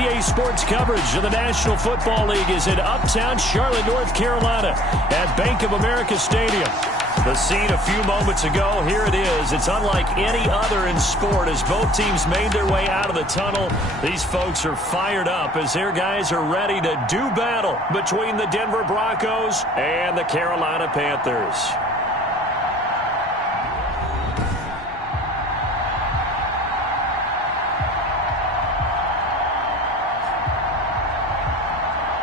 PGA Sports coverage of the National Football League is in uptown Charlotte, North Carolina at Bank of America Stadium. The scene a few moments ago, here it is. It's unlike any other in sport as both teams made their way out of the tunnel. These folks are fired up as their guys are ready to do battle between the Denver Broncos and the Carolina Panthers.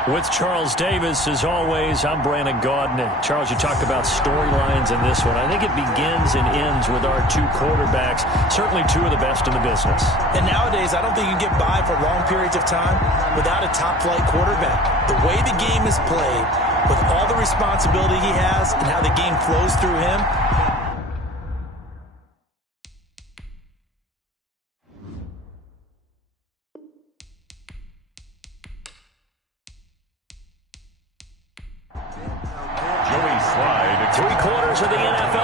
With Charles Davis, as always, I'm Brandon Gaudin. And Charles, you talked about storylines in this one. I think it begins and ends with our two quarterbacks, certainly two of the best in the business. And nowadays, I don't think you can get by for long periods of time without a top-flight quarterback. The way the game is played, with all the responsibility he has and how the game flows through him,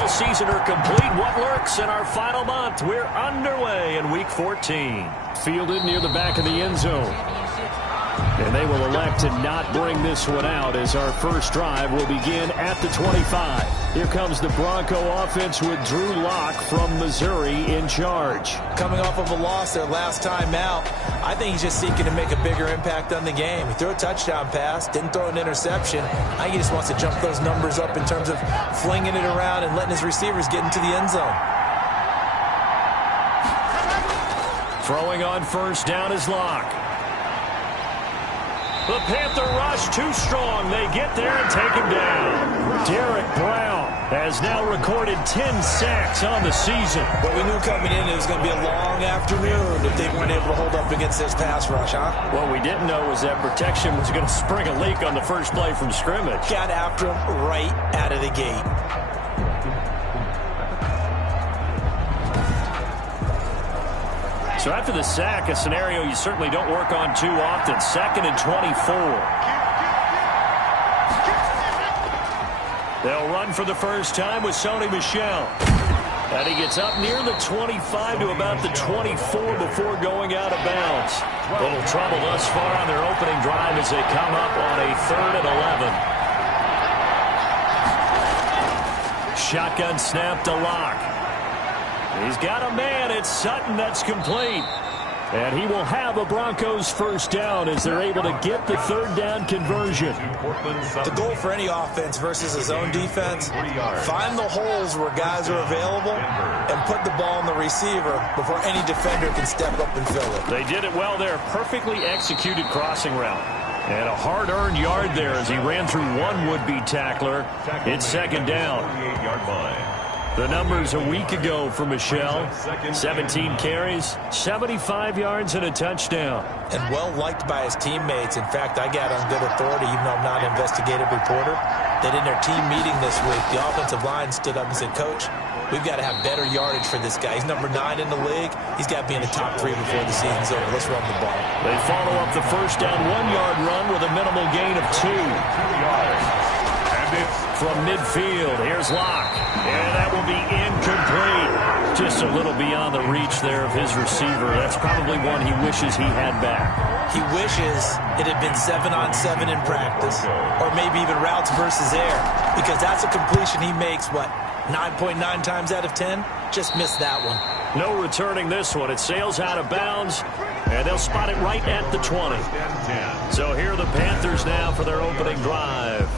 season are complete. What lurks in our final month? We're underway in Week 14. Fielded near the back of the end zone. And they will elect to not bring this one out as our first drive will begin at the 25. Here comes the Bronco offense with Drew Lock from Missouri in charge. Coming off of a loss their last time out, I think he's just seeking to make a bigger impact on the game. He threw a touchdown pass, didn't throw an interception. I think he just wants to jump those numbers up in terms of flinging it around and letting his receivers get into the end zone. Throwing on first down is Lock. The Panther rush too strong. They get there and take him down. Derek Brown has now recorded 10 sacks on the season. But we knew coming in it was going to be a long afternoon if they weren't able to hold up against this pass rush, huh? What we didn't know was that protection was going to spring a leak on the first play from scrimmage. Got after him right out of the gate. So after the sack, a scenario you certainly don't work on too often. 2nd and 24. They'll run for the first time with Sony Michel. And he gets up near the 25 to about the 24 before going out of bounds. Little trouble thus far on their opening drive as they come up on a 3rd and 11. Shotgun snap to Lock. He's got a man. It's Sutton that's complete. And he will have a Broncos first down as they're able to get the 3rd down conversion. The goal for any offense versus his own defense, find the holes where guys are available and put the ball in the receiver before any defender can step up and fill it. They did it well there. Perfectly executed crossing route. And a hard-earned yard there as he ran through one would-be tackler. It's 2nd down. 28-yard line. The numbers a week ago for Michel. 17 carries, 75 yards, and a touchdown. And well-liked by his teammates. In fact, I got on good authority, even though I'm not an investigative reporter, that in their team meeting this week, the offensive line stood up and said, Coach, we've got to have better yardage for this guy. He's number 9 in the league. He's got to be in the top 3 before the season's over. Let's run the ball. They follow up the first down 1-yard run with a minimal gain of 2. 2 yards. From midfield, here's Lock. And that will be incomplete. Just a little beyond the reach there of his receiver. That's probably one he wishes he had back. He wishes it had been 7-on-7 in practice, or maybe even routes versus air, because that's a completion he makes, what, 9.9 times out of 10? Just missed that one. No returning this one. It sails out of bounds, and they'll spot it right at the 20. So here are the Panthers now for their opening drive.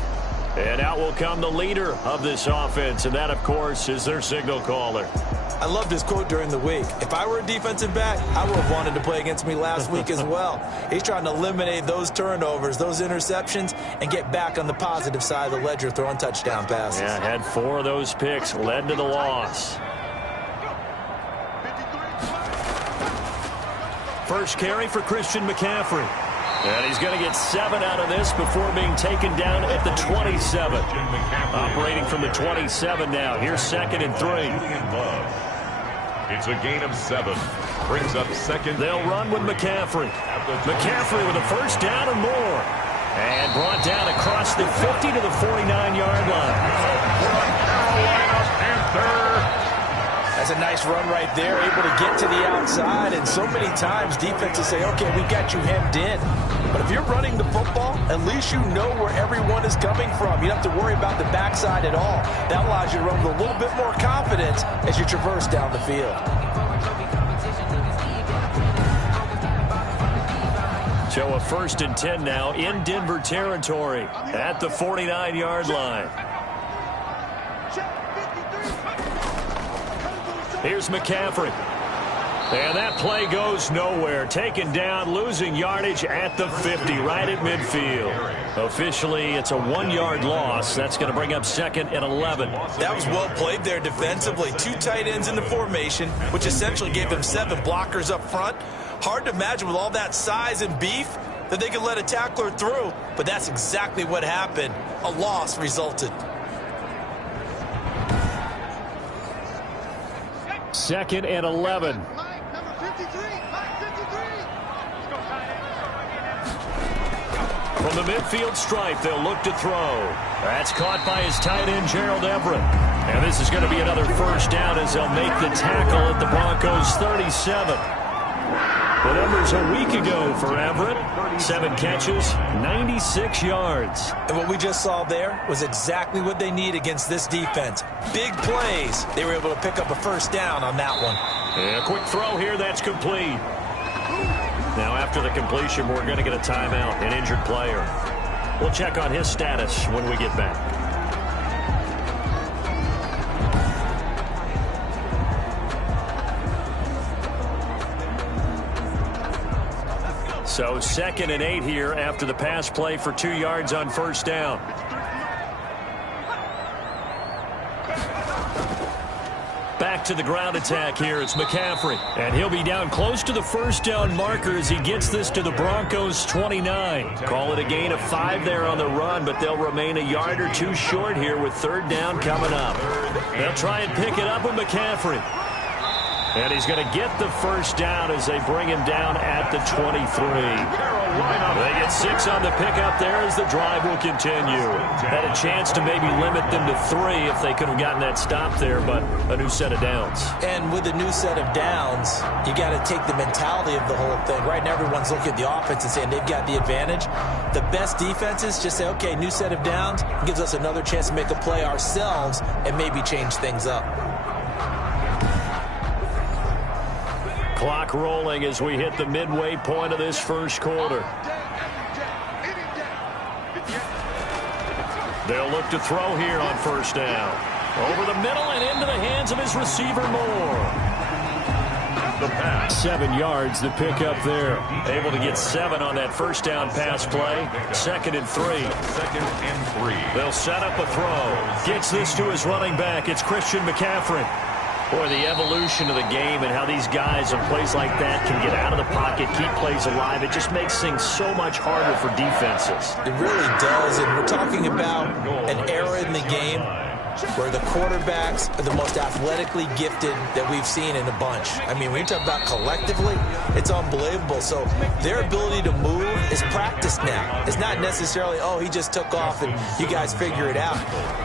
And out will come the leader of this offense, and that, of course, is their signal caller. I loved his quote during the week. If I were a defensive back, I would have wanted to play against me last week as well. He's trying to eliminate those turnovers, those interceptions, and get back on the positive side of the ledger throwing touchdown passes. Yeah, had 4 of those picks, led to the loss. First carry for Christian McCaffrey. And he's going to get 7 out of this before being taken down at the 27. Operating from the 27 now. Here's 2nd and 3. It's a gain of 7. Brings up 2nd. They'll run with McCaffrey. McCaffrey with a first down and more. And brought down across the 50 to the 49-yard line. Carolina Panther. That's a nice run right there, able to get to the outside. And so many times defenses say, okay, we've got you hemmed in. But if you're running the football, at least you know where everyone is coming from. You don't have to worry about the backside at all. That allows you to run with a little bit more confidence as you traverse down the field. So a 1st and 10 now in Denver territory at the 49-yard line. Here's McCaffrey. And that play goes nowhere. Taken down, losing yardage at the 50, right at midfield. Officially, it's a 1-yard loss. That's going to bring up 2nd and 11. That was well played there defensively. 2 tight ends in the formation, which essentially gave them 7 blockers up front. Hard to imagine with all that size and beef that they could let a tackler through, but that's exactly what happened. A loss resulted. 2nd and 11. From the midfield stripe, they'll look to throw. That's caught by his tight end, Gerald Everett. And this is going to be another 1st down as they'll make the tackle at the Broncos 37. The numbers a week ago for Everett. 7 catches, 96 yards. And what we just saw there was exactly what they need against this defense. Big plays. They were able to pick up a 1st down on that one. And a quick throw here, that's complete. Now after the completion, we're going to get a timeout, an injured player. We'll check on his status when we get back. So 2nd and 8 here after the pass play for 2 yards on 1st down. Back to the ground attack here. It's McCaffrey. And he'll be down close to the 1st down marker as he gets this to the Broncos 29. Call it a gain of 5 there on the run, but they'll remain a yard or 2 short here with 3rd down coming up. They'll try and pick it up with McCaffrey. And he's going to get the 1st down as they bring him down at the 23. They get 6 on the pickup there as the drive will continue. Had a chance to maybe limit them to 3 if they could have gotten that stop there, but a new set of downs. And with a new set of downs, you got to take the mentality of the whole thing. Right now, everyone's looking at the offense and saying they've got the advantage. The best defenses just say, okay, new set of downs gives us another chance to make a play ourselves and maybe change things up. Clock rolling as we hit the midway point of this 1st quarter. They'll look to throw here on 1st down. Over the middle and into the hands of his receiver Moore. The pass. 7 yards, the pickup there. Able to get 7 on that 1st down pass play. 2nd and 3. 2nd and 3. They'll set up a throw. Gets this to his running back. It's Christian McCaffrey. Boy, the evolution of the game and how these guys on plays like that can get out of the pocket, keep plays alive, it just makes things so much harder for defenses. It really does, and we're talking about an era in the game where the quarterbacks are the most athletically gifted that we've seen in a bunch. I mean, when you talk about collectively, it's unbelievable. So their ability to move is practiced now. It's not necessarily, oh, he just took off and you guys figure it out.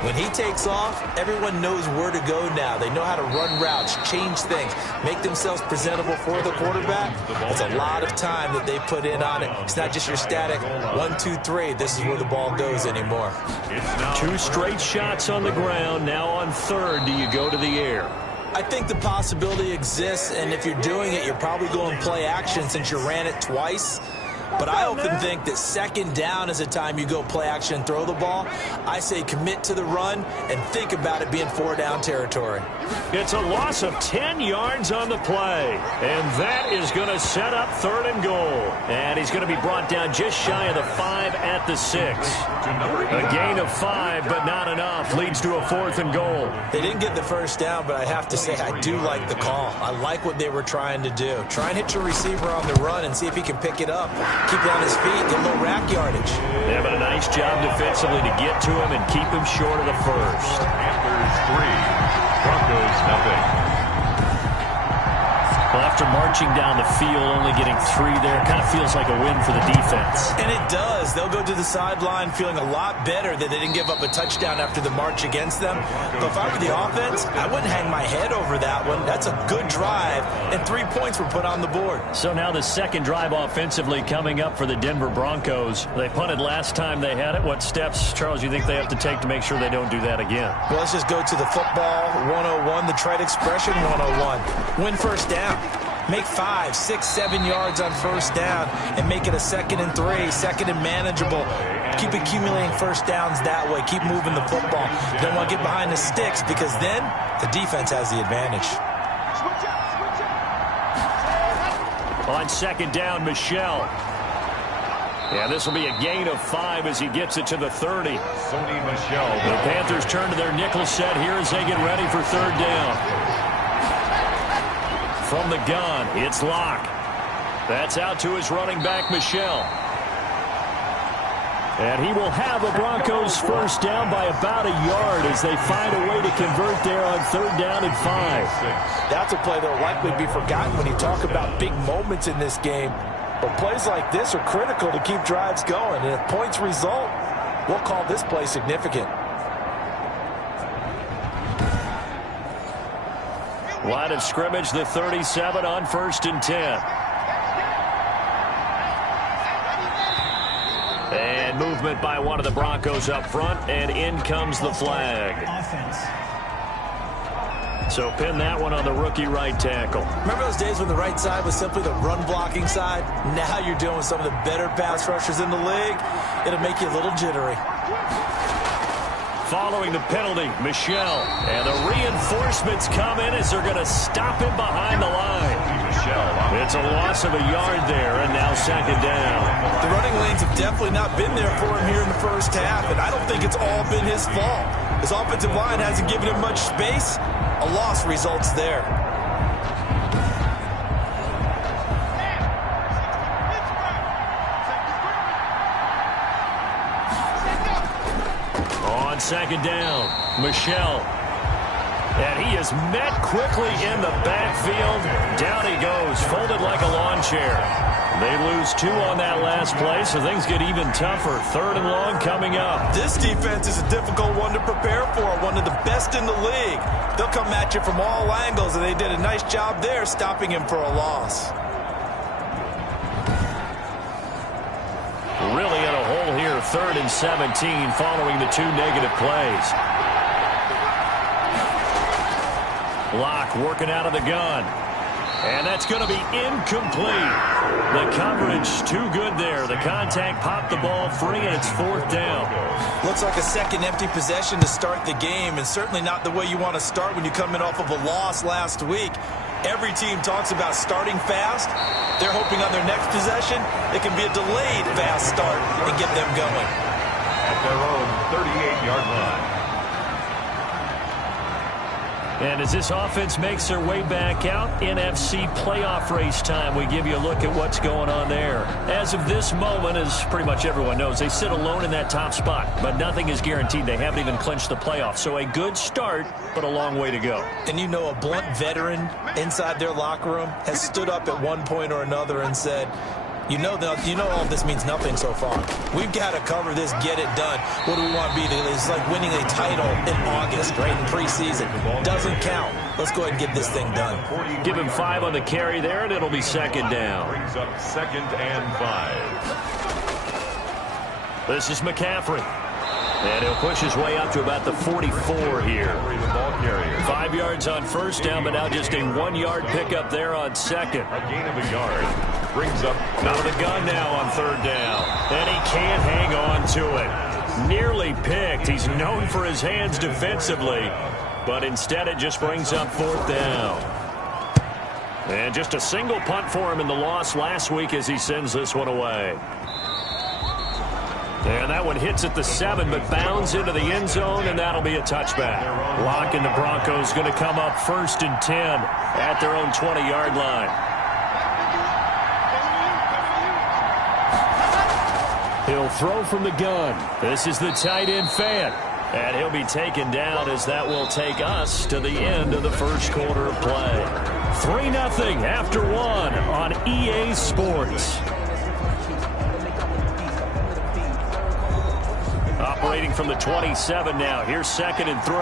When he takes off, everyone knows where to go now. They know how to run routes, change things, make themselves presentable for the quarterback. It's a lot of time that they put in on it. It's not just your static 1, 2, 3. This is where the ball goes anymore. 2 straight shots on the ground. Now on 3rd, do you go to the air? I think the possibility exists, and if you're doing it, you're probably going play action since you ran it twice. But I often think that 2nd down is a time you go play action and throw the ball. I say commit to the run and think about it being 4 down territory. It's a loss of 10 yards on the play. And that is going to set up 3rd and goal. And he's going to be brought down just shy of the 5 at the 6. A gain of 5, but not enough. Leads to a 4th and goal. They didn't get the 1st down, but I have to say I do like the call. I like what they were trying to do. Try and hit your receiver on the run and see if he can pick it up. Keep it on his feet, get a little rack yardage. They've done a nice job defensively to get to him and keep him short of the 1st. Panthers 3, Broncos 0. Well, after marching down the field, only getting 3 there, kind of feels like a win for the defense. And it does. They'll go to the sideline feeling a lot better that they didn't give up a touchdown after the march against them. But if I were the offense, I wouldn't hang my head over that one. That's a good drive, and 3 points were put on the board. So now the second drive offensively coming up for the Denver Broncos. They punted last time they had it. What steps, Charles, you think they have to take to make sure they don't do that again? Well, let's just go to the football 101, the trade expression 101. Win first down. Make 5, 6, 7 yards on first down and make it a 2nd and 3, 2nd and manageable. Keep accumulating first downs that way. Keep moving the football. You don't want to get behind the sticks because then the defense has the advantage. On 2nd down, Michel. Yeah, this will be a gain of 5 as he gets it to the 30. Sony Michel. The Panthers turn to their nickel set here as they get ready for 3rd down. From the gun, it's Locke. That's out to his running back, Michel. And he will have a Broncos first down by about a yard as they find a way to convert there on 3rd down and 5. That's a play that will likely be forgotten when you talk about big moments in this game. But plays like this are critical to keep drives going. And if points result, we'll call this play significant. Line of scrimmage, the 37 on 1st and 10. And movement by one of the Broncos up front, and in comes the flag. So pin that one on the rookie right tackle. Remember those days when the right side was simply the run-blocking side? Now you're dealing with some of the better pass rushers in the league. It'll make you a little jittery. Following the penalty, Michel. And the reinforcements come in as they're going to stop him behind the line. It's a loss of a yard there, and now 2nd down. The running lanes have definitely not been there for him here in the first half, and I don't think it's all been his fault. His offensive line hasn't given him much space. A loss results there. On 2nd down, Michel. And he is met quickly in the backfield. Down he goes, folded like a lawn chair. They lose 2 on that last play, so things get even tougher. 3rd and long coming up. This defense is a difficult one to prepare for, one of the best in the league. They'll come at you from all angles, and they did a nice job there stopping him for a loss. Really in a hole here, 3rd and 17 following the 2 negative plays. Locke working out of the gun. And that's going to be incomplete. The coverage too good there. The contact popped the ball free, and it's 4th down. Looks like a second empty possession to start the game, and certainly not the way you want to start when you come in off of a loss last week. Every team talks about starting fast. They're hoping on their next possession it can be a delayed fast start and get them going. At their own 38-yard line. And as this offense makes their way back out, NFC playoff race time, we give you a look at what's going on there. As of this moment, as pretty much everyone knows, they sit alone in that top spot, but nothing is guaranteed. They haven't even clinched the playoffs. So a good start, but a long way to go. And you know, a blunt veteran inside their locker room has stood up at one point or another and said, You know all this means nothing so far. We've got to cover this, get it done. What do we want to be? It's like winning a title in August, right, in preseason. Doesn't count. Let's go ahead and get this thing done. Give him 5 on the carry there, and it'll be 2nd down. Brings up 2nd and 5. This is McCaffrey. And he'll push his way up to about the 44 here. 5 yards on first down, but now just a 1-yard pickup there on 2nd. A gain of a yard. Brings up out of the gun now on 3rd down. And he can't hang on to it. Nearly picked. He's known for his hands defensively, but instead it just brings up 4th down. And just a single punt for him in the loss last week as he sends this one away. And that one hits at the 7, but bounds into the end zone, and that'll be a touchback. Locke and the Broncos going to come up 1st and 10 at their own 20-yard line. He'll throw from the gun. This is the tight end, Fant. And he'll be taken down as that will take us to the end of the first quarter of play. 3-0 after one on EA Sports. Operating from the 27 now. Here's 2nd and 3.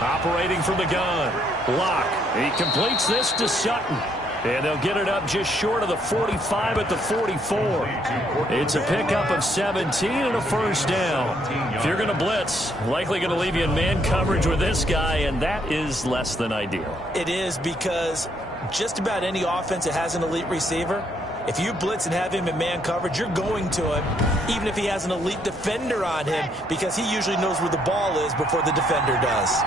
Operating from the gun. Lock. He completes this to Sutton. And they'll get it up just short of the 45 at the 44. It's a pickup of 17 and a first down. If you're going to blitz, likely going to leave you in man coverage with this guy, and that is less than ideal. It is, because just about any offense that has an elite receiver, if you blitz and have him in man coverage, you're going to him, even if he has an elite defender on him, because he usually knows where the ball is before the defender does.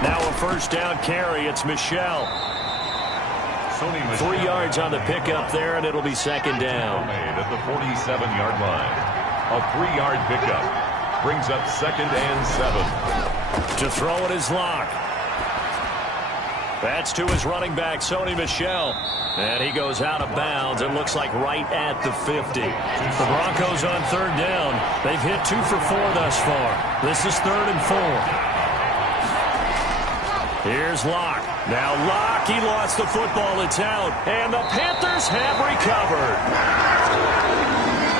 Now a first down carry. It's Michelle. 3 yards on the pickup there, and it'll be 2nd down. At the 47-yard line. A 3-yard pickup. Brings up 2nd and 7. To throw it is Lock. That's to his running back, Sony Michel. And he goes out of bounds. It looks like right at the 50. The Broncos on 3rd down. They've hit 2 for 4 thus far. This is 3rd and 4. Here's Locke. Now Locke, he lost the football. It's out. And the Panthers have recovered.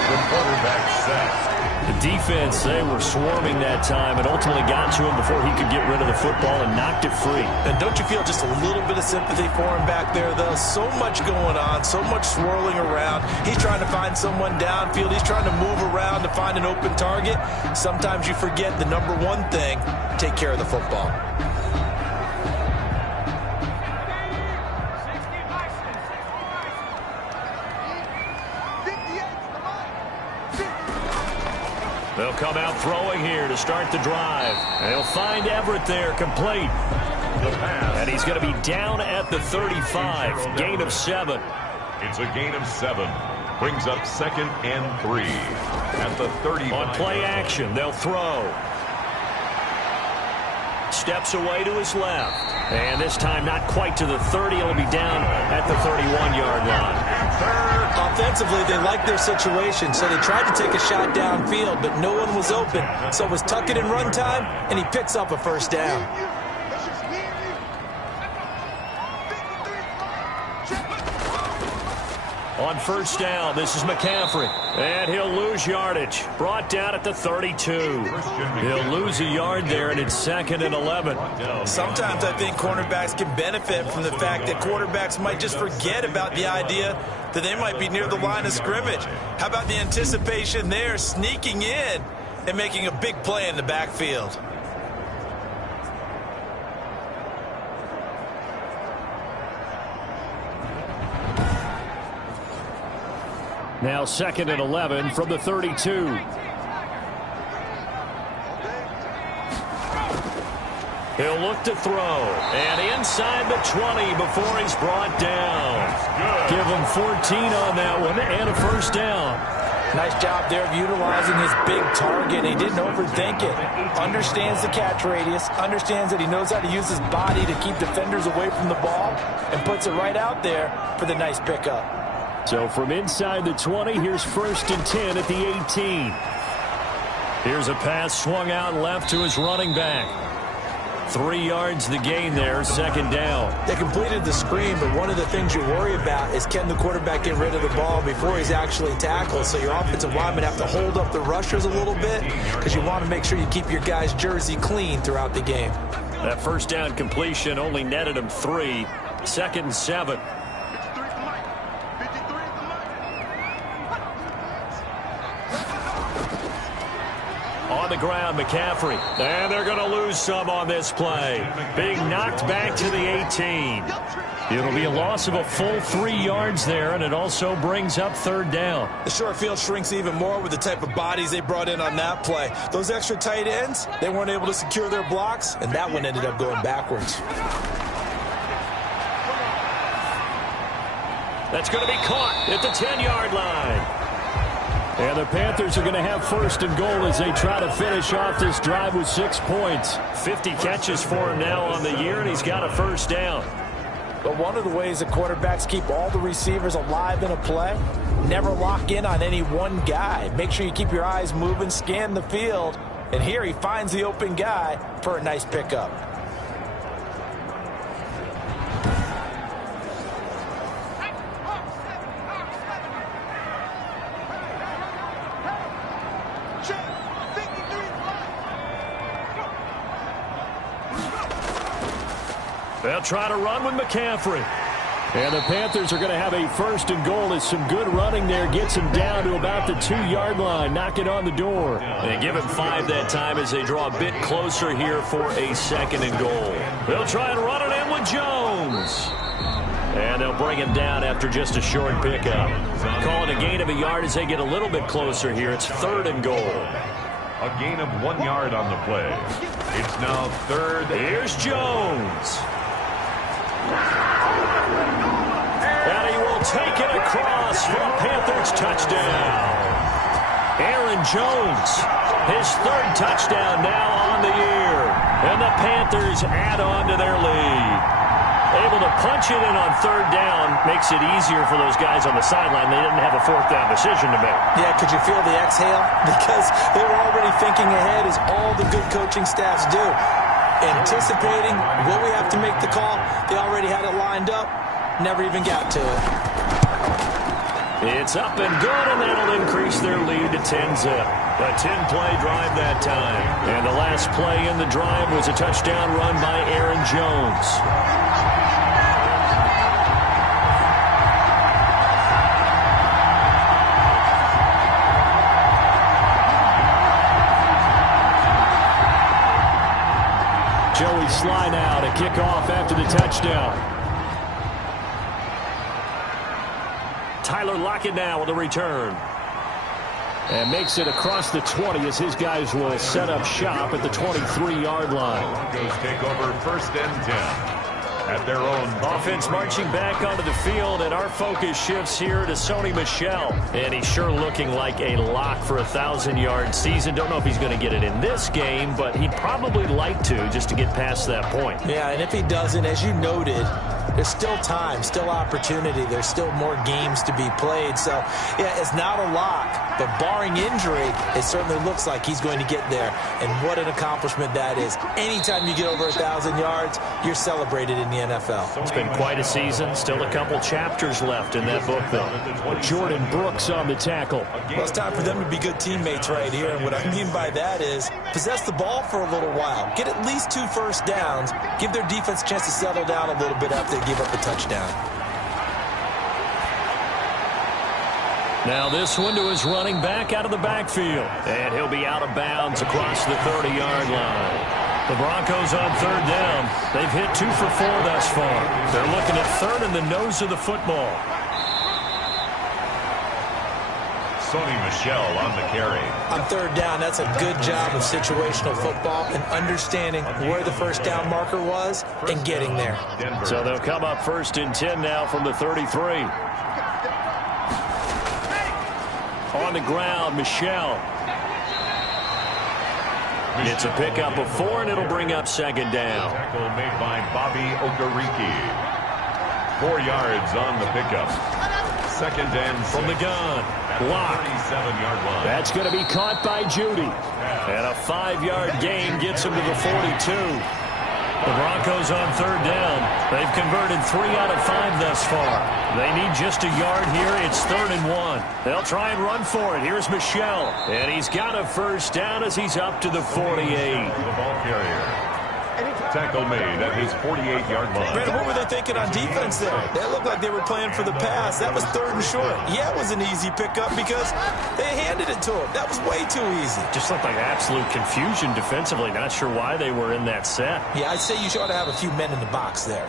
The quarterback sacked. The defense, they were swarming that time and ultimately got to him before he could get rid of the football and knocked it free. And don't you feel just a little bit of sympathy for him back there, though? So much going on, so much swirling around. He's trying to find someone downfield. He's trying to move around to find an open target. Sometimes you forget the number one thing, take care of the football. They'll come out throwing here to start the drive. And he'll find Everett there, complete. The pass. And he's going to be down at the 35. Gain of 7. It's a gain of 7. Brings up 2nd and 3. At the 30. On play action, they'll throw. Steps away to his left. And this time not quite to the 30. He'll be down at the 31-yard line. Offensively, they like their situation, so they tried to take a shot downfield, but no one was open. So it was tuck it in run time, and he picks up a first down. On first down, this is McCaffrey. And he'll lose yardage. Brought down at the 32. He'll lose a yard there, and it's 2nd and 11. Sometimes I think cornerbacks can benefit from the fact that quarterbacks might just forget about the idea that they might be near the line of scrimmage. How about the anticipation there, sneaking in and making a big play in the backfield? Now 2nd and 11 from the 32. He'll look to throw. And inside the 20 before he's brought down. Give him 14 on that one and a first down. Nice job there of utilizing his big target. He didn't overthink it. Understands the catch radius. Understands that he knows how to use his body to keep defenders away from the ball. And puts it right out there for the nice pickup. So from inside the 20, here's 1st and 10 at the 18. Here's a pass swung out left to his running back. 3 yards the gain there, 2nd down. They completed the screen, but one of the things you worry about is can the quarterback get rid of the ball before he's actually tackled. So your offensive linemen have to hold up the rushers a little bit because you want to make sure you keep your guy's jersey clean throughout the game. That first down completion only netted him 3. 2nd and 7. On the ground, McCaffrey. And they're going to lose some on this play. Being knocked back to the 18. It'll be a loss of a full 3 yards there, and it also brings up 3rd down. The short field shrinks even more with the type of bodies they brought in on that play. Those extra tight ends, they weren't able to secure their blocks, and that one ended up going backwards. That's going to be caught at the 10-yard line. And the Panthers are going to have 1st and goal as they try to finish off this drive with 6 points. 50 catches for him now on the year, and he's got a first down. But one of the ways that quarterbacks keep all the receivers alive in a play never lock in on any one guy. Make sure you keep your eyes moving, scan the field. And here he finds the open guy for a nice pickup. They'll try to run with McCaffrey. And the Panthers are going to have a 1st and goal as some good running there gets him down to about the 2-yard line, knocking on the door. They give him 5 that time as they draw a bit closer here for a 2nd and goal. They'll try and run it in with Jones. And they'll bring him down after just a short pickup. Calling a gain of a yard as they get a little bit closer here. It's 3rd and goal. A gain of 1 yard on the play. It's now 3rd. Here's Jones. And he will take it across for a Panthers touchdown. Aaron Jones, his 3rd touchdown now on the year. And the Panthers add on to their lead. Able to punch it in on 3rd down makes it easier for those guys on the sideline. They didn't have a 4th down decision to make. Yeah, could you feel the exhale? Because they were already thinking ahead, as all the good coaching staffs do. Anticipating, will we have to make the call? They already had it lined up. Never even got to it. It's up and good, and that'll increase their lead to 10-zip. A 10-play drive that time. And the last play in the drive was a touchdown run by Aaron Jones. Joey Sly now to kick off after the touchdown. Tyler Lockett now with a return. And makes it across the 20 as his guys will set up shop at the 23-yard line. Broncos take over 1st and 10 at their own. Offense marching back onto the field, and our focus shifts here to Sony Michel. And he's sure looking like a lock for a 1,000-yard season. Don't know if he's going to get it in this game, but he'd probably like to just to get past that point. Yeah, and if he doesn't, as you noted, there's still time, still opportunity. There's still more games to be played. So, yeah, it's not a lock. But barring injury, it certainly looks like he's going to get there. And what an accomplishment that is. Anytime you get over 1,000 yards, you're celebrated in the NFL. It's been quite a season. Still a couple chapters left in that book, though. Jordan Brooks on the tackle. Well, it's time for them to be good teammates right here. And what I mean by that is possess the ball for a little while. Get at least 2 first downs. Give their defense a chance to settle down a little bit after they give up a touchdown. Now this one to his running back out of the backfield. And he'll be out of bounds across the 30-yard line. The Broncos on 3rd down. They've hit 2 for 4 thus far. They're looking at 3rd in the nose of the football. Sony Michel on the carry. On 3rd down, that's a good job of situational football and understanding where the first down marker was and getting there. Denver. So they'll come up 1st and 10 now from the 33. On the ground, Michel. It's a pickup of 4, and it'll bring up 2nd down. Tackle made by Bobby Okereke. 4 yards on the pickup. 2nd and 6. From the gun. Block. 37-yard line. That's going to be caught by Judy. And a 5-yard gain gets him to the 42. The Broncos on 3rd down. They've converted 3 out of 5 thus far. They need just a yard here. It's 3rd and 1. They'll try and run for it. Here's Michel. And he's got a first down as he's up to the 48. The ball carrier. Tackle made at his 48-yard line. Brandon, what were they thinking on defense there? That looked like they were playing for the pass. That was 3rd and short. Yeah, it was an easy pickup because they handed it to him. That was way too easy. Just looked like absolute confusion defensively. Not sure why they were in that set. Yeah, I'd say you ought to have a few men in the box there.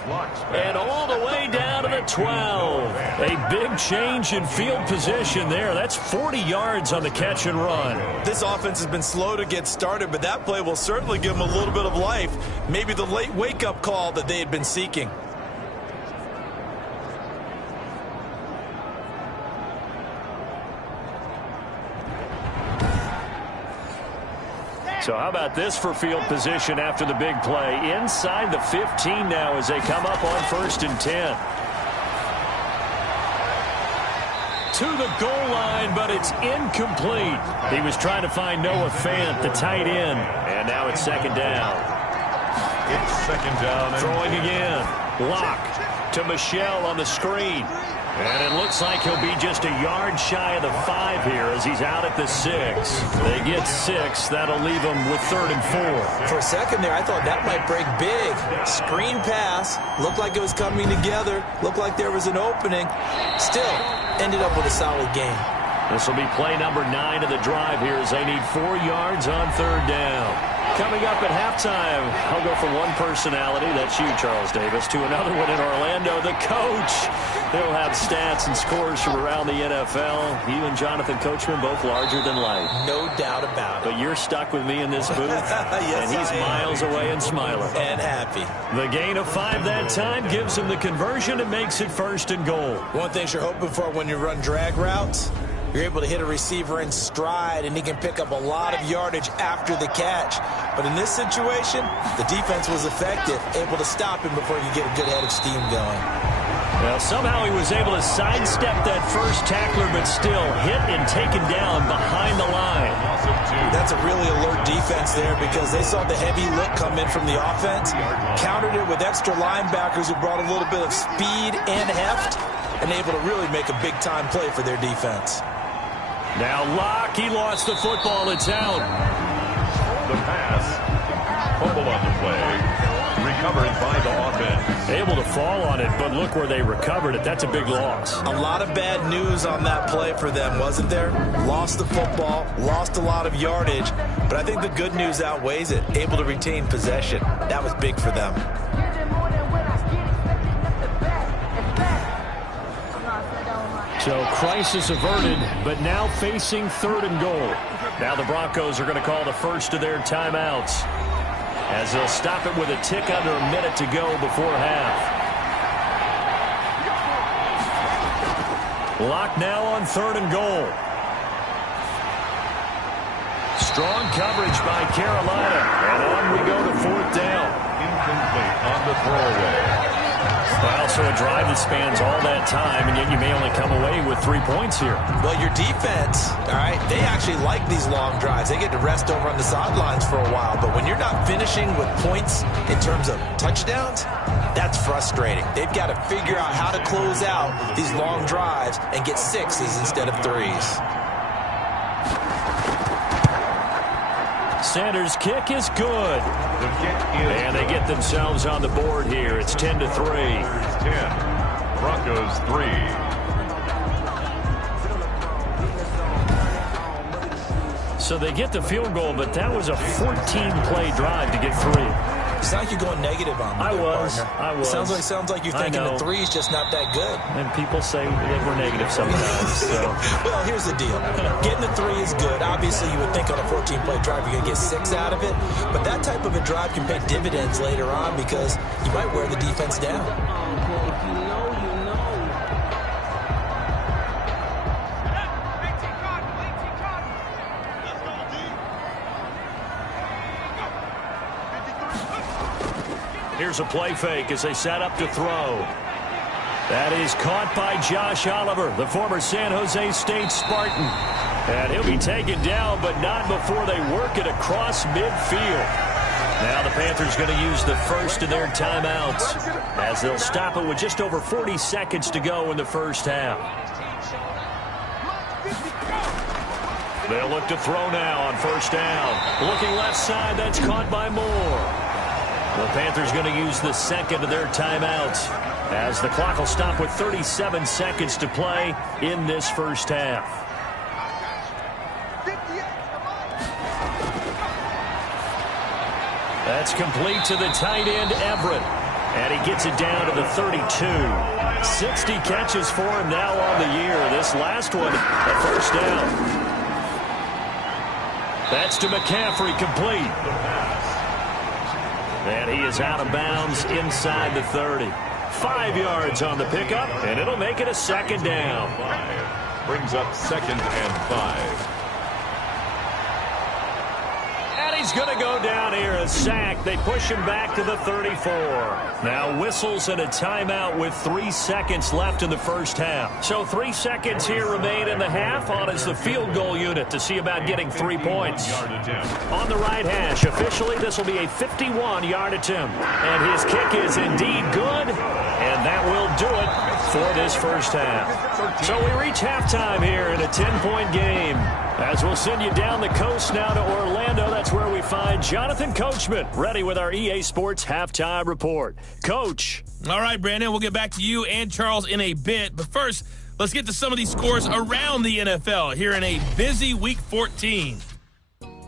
And all the way down to the 12. A big change in field position there. That's 40 yards on the catch and run. This offense has been slow to get started, but that play will certainly give them a little bit of life. Maybe the late wake-up call that they had been seeking. So how about this for field position after the big play? Inside the 15 now as they come up on 1st and 10. to the goal line, but it's incomplete. He was trying to find Noah Fant, the tight end, and now it's second down. It's second down. Throwing again. Locke to Michel on the screen. And it looks like he'll be just a yard shy of the 5 here as he's out at the 6. They get 6. That'll leave them with 3rd and 4. For a second there, I thought that might break big. Screen pass. Looked like it was coming together. Looked like there was an opening. Still, ended up with a solid gain. This will be play number 9 of the drive here as they need 4 yards on 3rd down. Coming up at halftime, I'll go from one personality, that's you, Charles Davis, to another one in Orlando, the coach. They'll have stats and scores from around the NFL. You and Jonathan Coachman both larger than life. No doubt about it. But you're stuck with me in this booth, yes, and he's miles away and smiling. And happy. The gain of 5 that time gives him the conversion and makes it 1st and goal. One thing you're hoping for when you run drag routes, you're able to hit a receiver in stride, and he can pick up a lot of yardage after the catch. But in this situation, the defense was effective, able to stop him before he could get a good head of steam going. Well, somehow he was able to sidestep that first tackler, but still hit and taken down behind the line. That's a really alert defense there because they saw the heavy look come in from the offense, countered it with extra linebackers who brought a little bit of speed and heft, and able to really make a big-time play for their defense. Now Locke, he lost the football. It's out. The pass, fumble on the play, recovered by the offense. Able to fall on it, but look where they recovered it. That's a big loss. A lot of bad news on that play for them, wasn't there? Lost the football, lost a lot of yardage, but I think the good news outweighs it. Able to retain possession. That was big for them. So crisis averted, but now facing 3rd and goal. Now the Broncos are going to call the first of their timeouts as they'll stop it with a tick under a minute to go before half. Locke now on 3rd and goal. Strong coverage by Carolina, and on we go to 4th down. Incomplete on the throwaway. Well, so a drive that spans all that time, and yet you may only come away with 3 points here. Well, your defense, all right, they actually like these long drives. They get to rest over on the sidelines for a while, but when you're not finishing with points in terms of touchdowns, that's frustrating. They've got to figure out how to close out these long drives and get 6s instead of 3s. Sanders' kick is good. The kick is and they get themselves on the board here. It's 10-3. 10. Broncos 3. So they get the field goal, but that was a 14-play drive to get 3. It's not like you're going negative on me. I was. Sounds like you're thinking the 3's just not that good. And people say that we're negative sometimes. So. Well, here's the deal. Getting the 3 is good. Obviously, you would think on a 14-play drive you're going to get 6 out of it. But that type of a drive can pay dividends later on because you might wear the defense down. Here's a play fake as they set up to throw. That is caught by Josh Oliver, the former San Jose State Spartan. And he'll be taken down, but not before they work it across midfield. Now the Panthers going to use the first of their timeouts as they'll stop it with just over 40 seconds to go in the first half. They'll look to throw now on 1st down. Looking left side, that's caught by Moore. The Panthers going to use the second of their timeouts as the clock will stop with 37 seconds to play in this first half. That's complete to the tight end, Everett. And he gets it down to the 32. 60 catches for him now on the year. This last one, a 1st down. That's to McCaffrey, complete. And he is out of bounds inside the 30. 5 yards on the pickup, and it'll make it a 2nd down. Brings up 2nd and 5. And he's he's going to go down here, a sack. They push him back to the 34. Now whistles and a timeout with 3 seconds left in the first half. So 3 seconds here remain in the half on as the field goal unit to see about getting 3 points. On the right hash, officially this will be a 51-yard attempt. And his kick is indeed good, and that will do it for this first half. So we reach halftime here in a 10-point game. As we'll send you down the coast now to Orlando, that's where we find Jonathan Coachman, ready with our EA Sports Halftime Report. Coach. All right, Brandon, we'll get back to you and Charles in a bit. But first, let's get to some of these scores around the NFL here in a busy Week 14.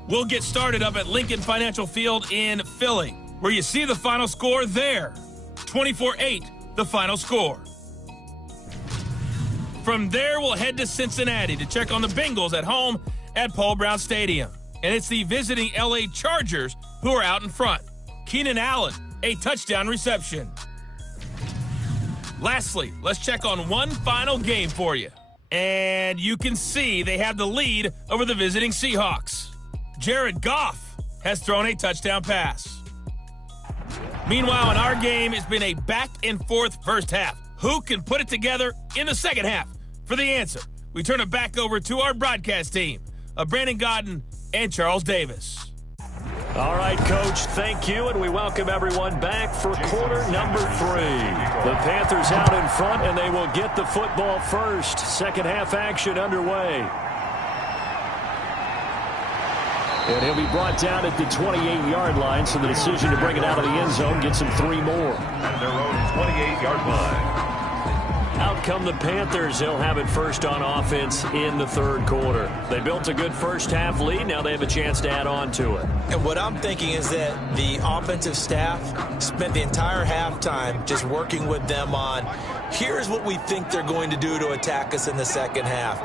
We'll get started up at Lincoln Financial Field in Philly, where you see the final score there. 24-8, the final score. From there, we'll head to Cincinnati to check on the Bengals at home at Paul Brown Stadium. And it's the visiting LA Chargers who are out in front. Keenan Allen, a touchdown reception. Lastly, let's check on one final game for you. And you can see they have the lead over the visiting Seahawks. Jared Goff has thrown a touchdown pass. Meanwhile, in our game, it's been a back-and-forth first half. Who can put it together in the second half? For the answer, we turn it back over to our broadcast team of Brandon Godden and Charles Davis. All right, Coach, thank you, and we welcome everyone back for quarter number 3. The Panthers out in front, and they will get the football first. Second half action underway. And he'll be brought down at the 28-yard line, so the decision to bring it out of the end zone gets him 3 more. At their own 28-yard line. Out come the Panthers. They'll have it first on offense in the third quarter. They built a good first half lead. Now they have a chance to add on to it. And what I'm thinking is that the offensive staff spent the entire halftime just working with them on, here's what we think they're going to do to attack us in the second half.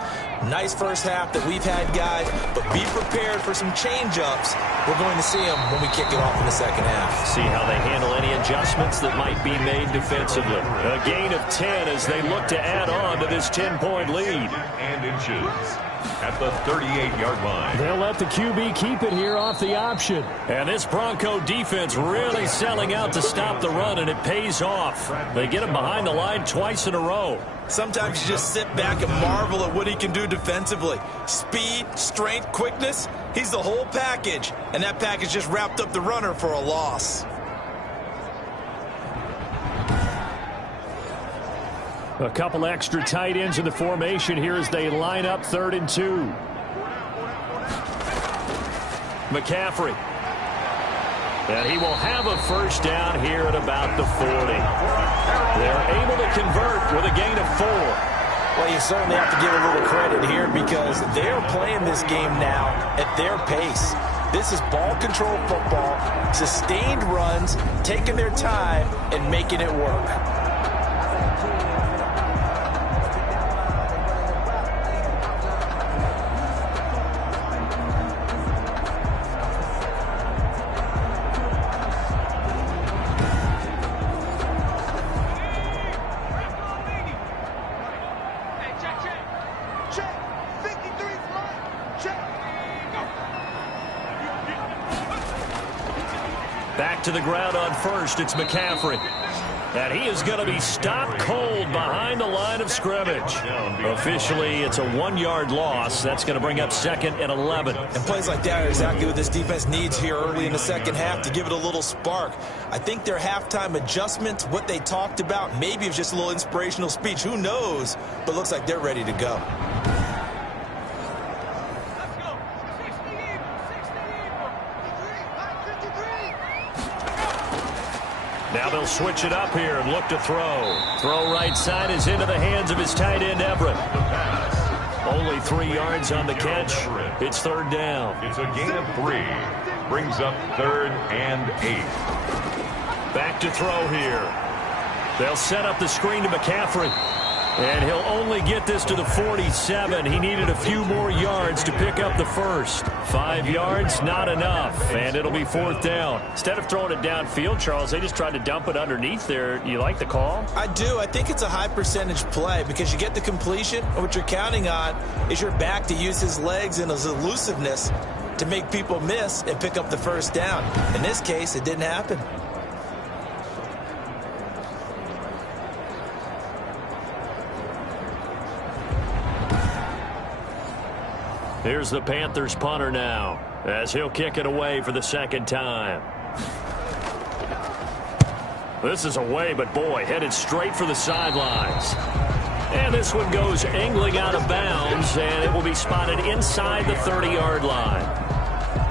Nice first half that we've had, guys, but be prepared for some change-ups. We're going to see them when we kick it off in the second half. See how they handle any adjustments that might be made defensively. A gain of 10 as they look to add on to this 10-point lead. And inches at the 38-yard line. They'll let the QB keep it here off the option. And this Bronco defense really selling out to stop the run, and it pays off. They get him behind the line twice in a row. Sometimes you just sit back and marvel at what he can do defensively. Speed, strength, quickness, he's the whole package. And that package just wrapped up the runner for a loss. A couple extra tight ends in the formation here as they line up 3rd and 2. McCaffrey. And he will have a first down here at about the 40. They're able to convert with a gain of 4. Well, you certainly have to give a little credit here because they're playing this game now at their pace. This is ball control football, sustained runs, taking their time and making it work. Back to the ground on first, it's McCaffrey. And he is going to be stopped cold behind the line of scrimmage. Officially, it's a 1-yard loss. That's going to bring up 2nd and 11. And plays like that are exactly what this defense needs here early in the second half to give it a little spark. I think their halftime adjustments, what they talked about, maybe it was just a little inspirational speech. Who knows? But looks like they're ready to go. Now they'll switch it up here and look to throw. Throw right side is into the hands of his tight end, Everett. Only 3 yards on the catch. It's 3rd down. It's a gain of 3. Brings up 3rd and 8. Back to throw here. They'll set up the screen to McCaffrey. And he'll only get this to the 47. He needed a few more yards to pick up the first. 5 yards, not enough. And it'll be 4th down. Instead of throwing it downfield, Charles, they just tried to dump it underneath there. You like the call? I do. I think it's a high percentage play because you get the completion. And what you're counting on is your back to use his legs and his elusiveness. to make people miss and pick up the first down. In this case, it didn't happen. Here's the Panthers punter now, as he'll kick it away for the second time. This is away, but boy, headed straight for the sidelines. And this one goes angling out of bounds, and it will be spotted inside the 30-yard line.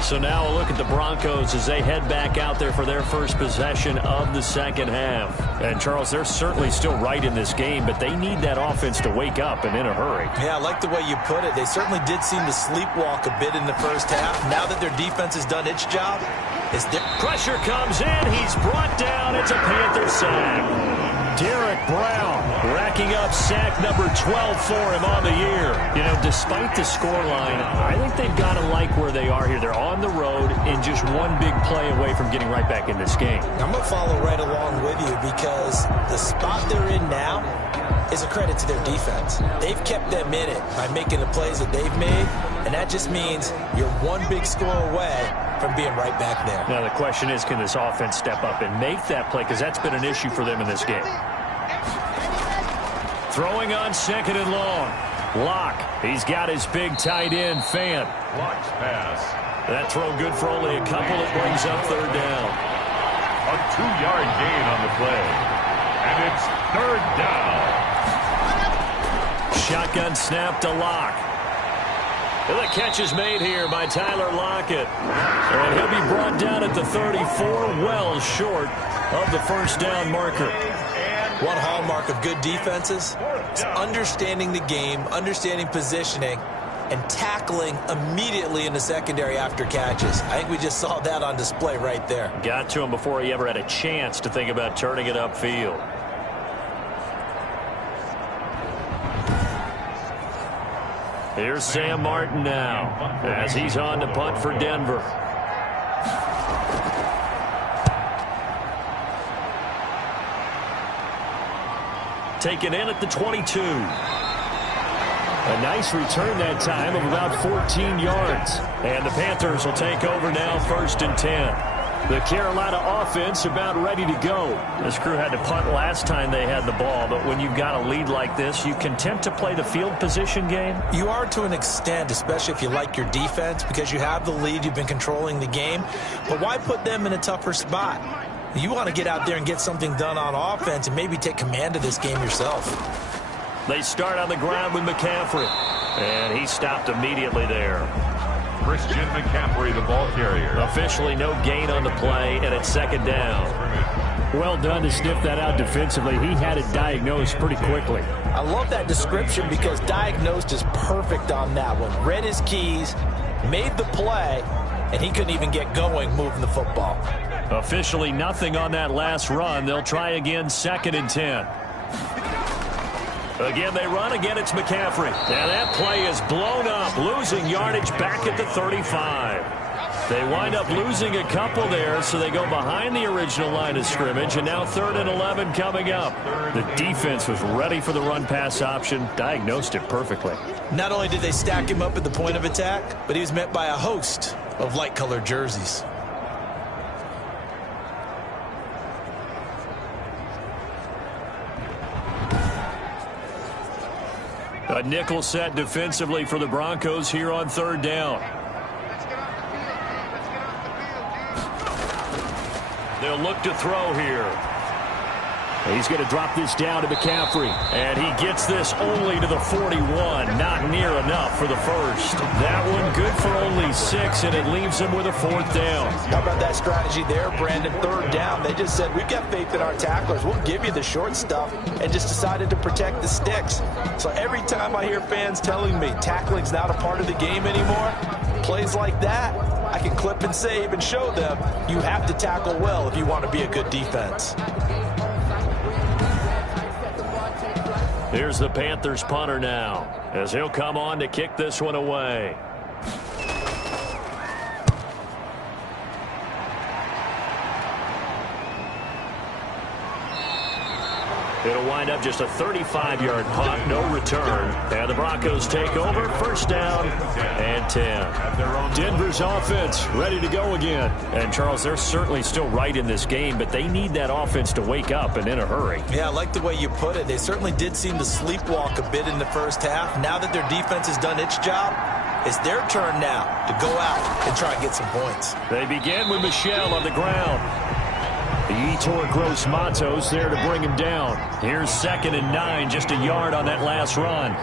So now a look at the Broncos as they head back out there for their first possession of the second half. And, Charles, they're certainly still right in this game, but they need that offense to wake up and in a hurry. Yeah, I like the way you put it. They certainly did seem to sleepwalk a bit in the first half. Now that their defense has done its job, pressure comes in. He's brought down. It's a Panther sack. Derek Brown racking up sack number 12 for him on the year. You know, despite the scoreline, I think they've got to like where they are here. They're on the road and just one big play away from getting right back in this game. I'm going to follow right along with you because the spot they're in now is a credit to their defense. They've kept them in it by making the plays that they've made, and that just means you're one big score away from being right back there. Now the question is, can this offense step up and make that play? Because that's been an issue for them in this game. Throwing on second and long. Locke. He's got his big tight end, Fant. Locke's pass. That throw good for only a couple. It brings up third down. A 2-yard gain on the play. And it's third down. Shotgun snap to Locke. And the catch is made here by Tyler Lockett. And he'll be brought down at the 34, well short of the first down marker. One hallmark of good defenses is understanding the game, understanding positioning, and tackling immediately in the secondary after catches. I think we just saw that on display right there. Got to him before he ever had a chance to think about turning it upfield. Here's Sam Martin now as he's on to punt for Denver. Taken in at the 22. A nice return that time of about 14 yards. And the Panthers will take over now, 1st and 10. The Carolina offense about ready to go. This crew had to punt last time they had the ball, but when you've got a lead like this, you content to play the field position game? You are to an extent, especially if you like your defense, because you have the lead, you've been controlling the game. But why put them in a tougher spot? You want to get out there and get something done on offense and maybe take command of this game yourself. They start on the ground with McCaffrey, and he stopped immediately there. Christian McCaffrey, the ball carrier. Officially no gain on the play, and it's second down. Well done to sniff that out defensively. He had it diagnosed pretty quickly. I love that description because diagnosed is perfect on that one. Read his keys, made the play, and he couldn't even get going moving the football. Officially nothing on that last run. They'll try again, 2nd and 10. Again, they run. Again, it's McCaffrey. And that play is blown up, losing yardage back at the 35. They wind up losing a couple there, so they go behind the original line of scrimmage, and now 3rd and 11 coming up. The defense was ready for the run-pass option, diagnosed it perfectly. Not only did they stack him up at the point of attack, but he was met by a host of light-colored jerseys. A nickel set defensively for the Broncos here on 3rd down. They'll look to throw here. He's going to drop this down to McCaffrey. And he gets this only to the 41. Not near enough for the first. That one good for only 6, and it leaves him with a 4th down. How about that strategy there, Brandon? 3rd down. They just said, we've got faith in our tacklers. We'll give you the short stuff, and just decided to protect the sticks. So every time I hear fans telling me tackling's not a part of the game anymore, plays like that, I can clip and save and show them you have to tackle well if you want to be a good defense. Here's the Panthers punter now, as he'll come on to kick this one away. It'll wind up just a 35-yard punt, no return. And the Broncos take over, first down and 10. Denver's offense ready to go again. And, Charles, they're certainly still right in this game, but they need that offense to wake up and in a hurry. Yeah, I like the way you put it. They certainly did seem to sleepwalk a bit in the first half. Now that their defense has done its job, it's their turn now to go out and try and get some points. They begin with Michel on the ground. The Etor Gross Matos there to bring him down. Here's 2nd and 9, just a yard on that last run.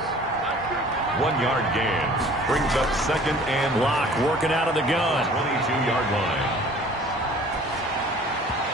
1-yard gain. Brings up 2nd and Locke working out of the gun. 22-yard line.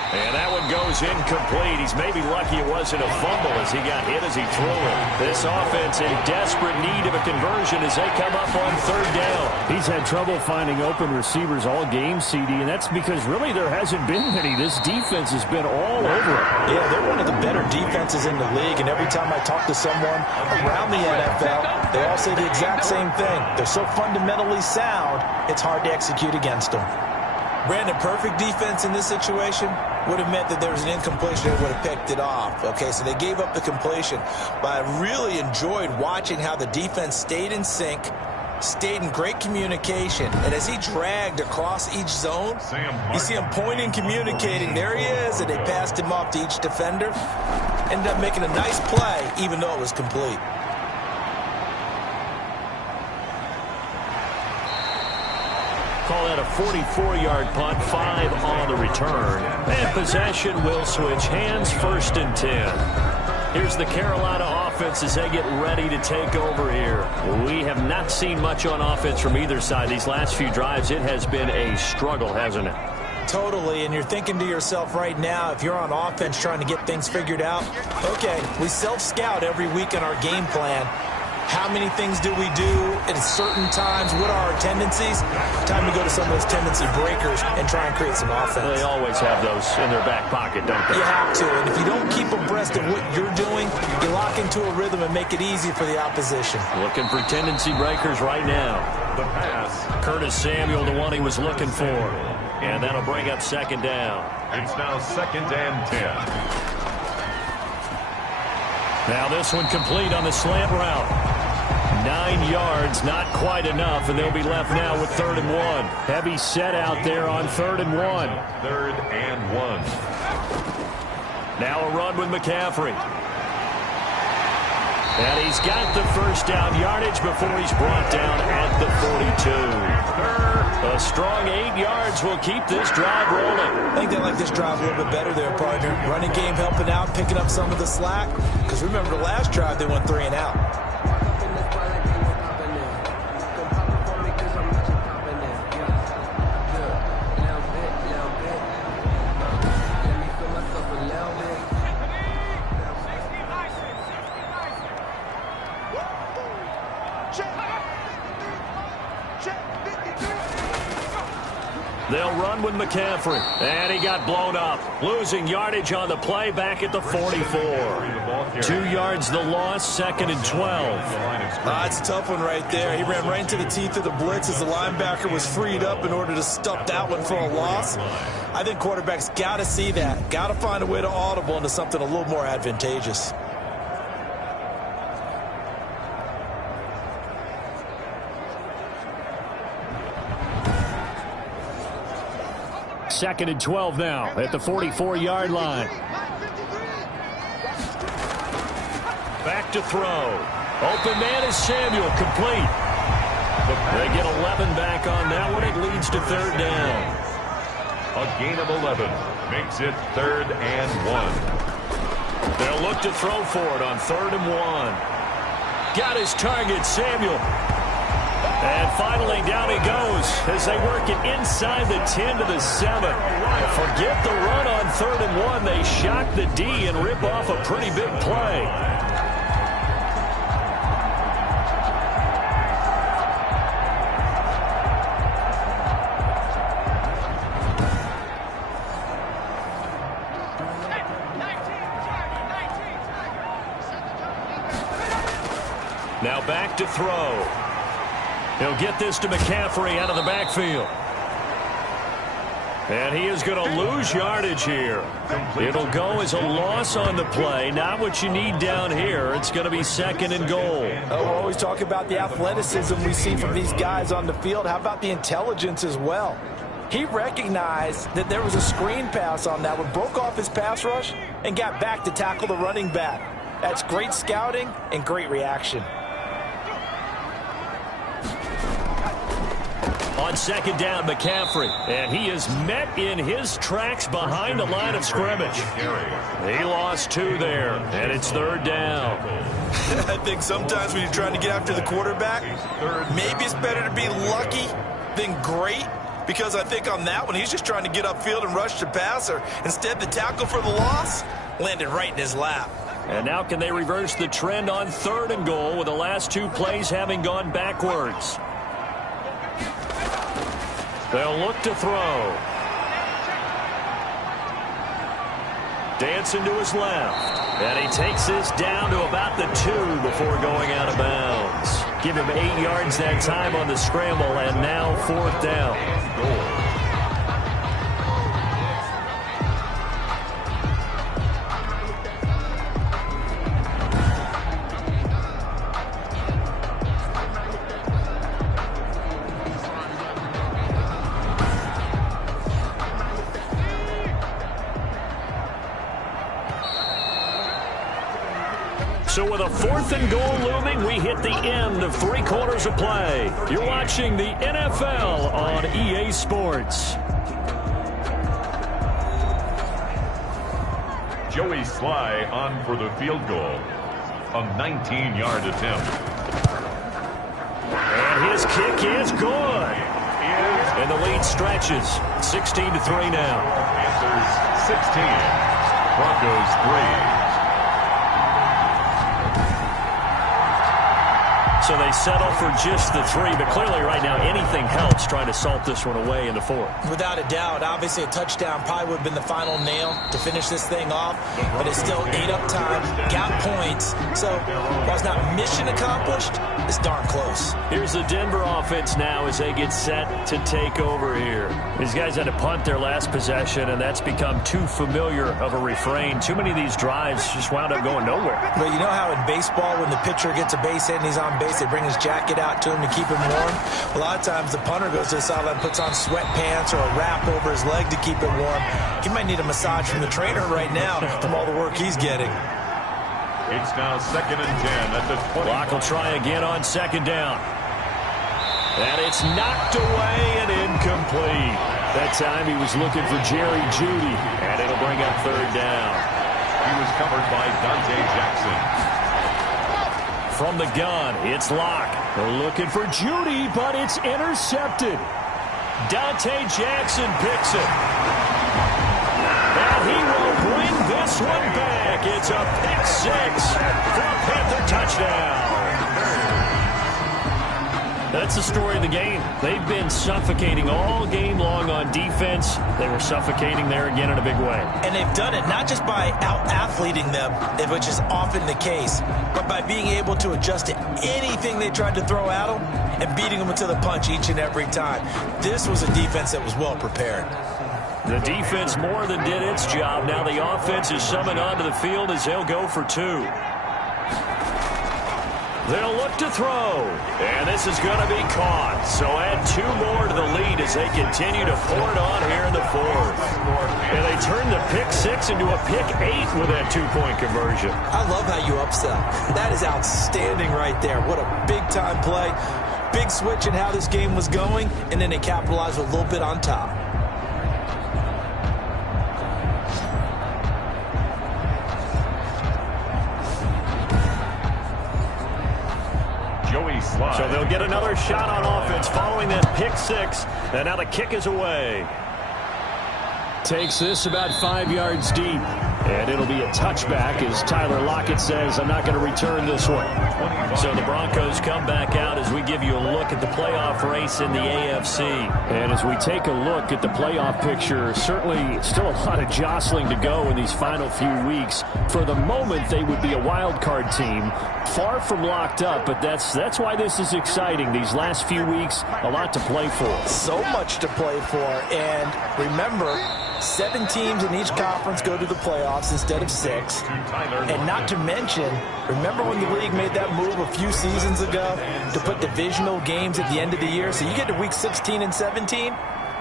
And that one goes incomplete. He's maybe lucky it wasn't a fumble as he got hit as he threw it. This offense in desperate need of a conversion as they come up on 3rd down. He's had trouble finding open receivers all game, CD, and that's because really there hasn't been many. This defense has been all over it. Yeah, they're one of the better defenses in the league, and every time I talk to someone around the NFL, they all say the exact same thing. They're so fundamentally sound, it's hard to execute against them. Brandon, perfect defense in this situation would have meant that there was an incompletion that would have picked it off. Okay, so they gave up the completion. But I really enjoyed watching how the defense stayed in sync, stayed in great communication. And as he dragged across each zone, you see him pointing, communicating. There he is, and they passed him off to each defender. Ended up making a nice play, even though it was complete. Call that a 44-yard punt, 5 on the return. And possession will switch hands, 1st and 10. Here's the Carolina offense as they get ready to take over here. We have not seen much on offense from either side. These last few drives, it has been a struggle, hasn't it? Totally, and you're thinking to yourself right now, if you're on offense trying to get things figured out, okay, we self-scout every week in our game plan. How many things do we do at certain times? What are our tendencies? Time to go to some of those tendency breakers and try and create some offense. They always have those in their back pocket, don't they? You have to, and if you don't keep abreast of what you're doing, you lock into a rhythm and make it easy for the opposition. Looking for tendency breakers right now. The pass. Curtis Samuel, the one he was looking for. And that'll bring up 2nd down. It's now 2nd and 10. Now this one complete on the slant route. 9 yards, not quite enough, and they'll be left now with 3rd and 1. Heavy set out there on 3rd and 1. 3rd and 1. Now a run with McCaffrey. And he's got the first down yardage before he's brought down at the 42. A strong 8 yards will keep this drive rolling. I think they like this drive a little bit better there, partner. Running game helping out, picking up some of the slack. Because remember the last drive, they went 3 and out. They'll run with McCaffrey. And he got blown up. Losing yardage on the play back at the 44. 2 yards the loss, 2nd and 12. That's a tough one right there. He ran right into the teeth of the blitz as the linebacker was freed up in order to stuff that one for a loss. I think quarterbacks got to see that. Got to find a way to audible into something a little more advantageous. Second and 12 now at the 44-yard line. Back to throw. Open man is Samuel, complete. They get 11 back on that one. It leads to 3rd down. A gain of 11 makes it 3rd and 1. They'll look to throw for it on 3rd and 1. Got his target, Samuel. And finally, down he goes as they work it inside the 10 to the 7. Forget the run on 3rd and 1. They shock the D and rip off a pretty big play. Now back to throw. He'll get this to McCaffrey out of the backfield. And he is going to lose yardage here. It'll go as a loss on the play. Not what you need down here. It's going to be 2nd and goal. Oh, we're always talking about the athleticism we see from these guys on the field. How about the intelligence as well? He recognized that there was a screen pass on that one, broke off his pass rush, and got back to tackle the running back. That's great scouting and great reaction. On 2nd down, McCaffrey. And he is met in his tracks behind the line of scrimmage. He lost 2 there, and it's 3rd down. I think sometimes when you're trying to get after the quarterback, maybe it's better to be lucky than great, because I think on that one, he's just trying to get upfield and rush the passer. Instead, the tackle for the loss landed right in his lap. And now can they reverse the trend on 3rd and goal with the last 2 plays having gone backwards? They'll look to throw. Dancing to his left. And he takes this down to about the 2 before going out of bounds. Give him 8 yards that time on the scramble, and now 4th down. So with a 4th and goal looming, we hit the end of 3 quarters of play. You're watching the NFL on EA Sports. Joey Sly on for the field goal. A 19-yard attempt. And his kick is good. And the lead stretches. 16-3 now. Panthers 16. Broncos 3. So they settle for just the 3, but clearly right now anything helps trying to salt this one away in the 4th. Without a doubt, obviously a touchdown probably would have been the final nail to finish this thing off, but it's still 8 up time, got points. So while it's not mission accomplished, it's darn close. Here's the Denver offense now as they get set to take over here. These guys had to punt their last possession, and that's become too familiar of a refrain. Too many of these drives just wound up going nowhere. But you know how in baseball when the pitcher gets a base hit and he's on base, they bring his jacket out to him to keep him warm? A lot of times the punter goes to the sideline, puts on sweatpants or a wrap over his leg to keep it warm. He might need a massage from the trainer right now from all the work he's getting. It's now 2nd and 10 at the 20. Clock will try again on 2nd down. And it's knocked away and incomplete. That time he was looking for Jerry Jeudy, and it'll bring up 3rd down. He was covered by Dante Jackson. From the gun, it's Locke. They're looking for Jeudy, but it's intercepted. Dante Jackson picks it. And he will bring this one back. It's a pick 6 for a Panther touchdown. That's the story of the game. They've been suffocating all game long on defense. They were suffocating there again in a big way. And they've done it not just by out-athleting them, which is often the case, but by being able to adjust to anything they tried to throw at them and beating them to the punch each and every time. This was a defense that was well prepared. The defense more than did its job. Now the offense is summoned onto the field as they'll go for 2. They'll look to throw, and this is going to be caught. So add 2 more to the lead as they continue to pour it on here in the 4th. And they turn the pick 6 into a pick 8 with that 2-point conversion. I love how you upsell. That is outstanding right there. What a big-time play. Big switch in how this game was going, and then they capitalized with a little bit on top. So they'll get another shot on offense following that pick 6, and now the kick is away. Takes this about 5 yards deep. And it'll be a touchback as Tyler Lockett says, I'm not going to return this one. So the Broncos come back out as we give you a look at the playoff race in the AFC. And as we take a look at the playoff picture, certainly still a lot of jostling to go in these final few weeks. For the moment, they would be a wild card team, far from locked up, but that's why this is exciting. These last few weeks, a lot to play for. So much to play for. And remember, 7 teams in each conference go to the playoffs instead of 6. And not to mention, remember when the league made that move a few seasons ago to put divisional games at the end of the year? So you get to week 16 and 17,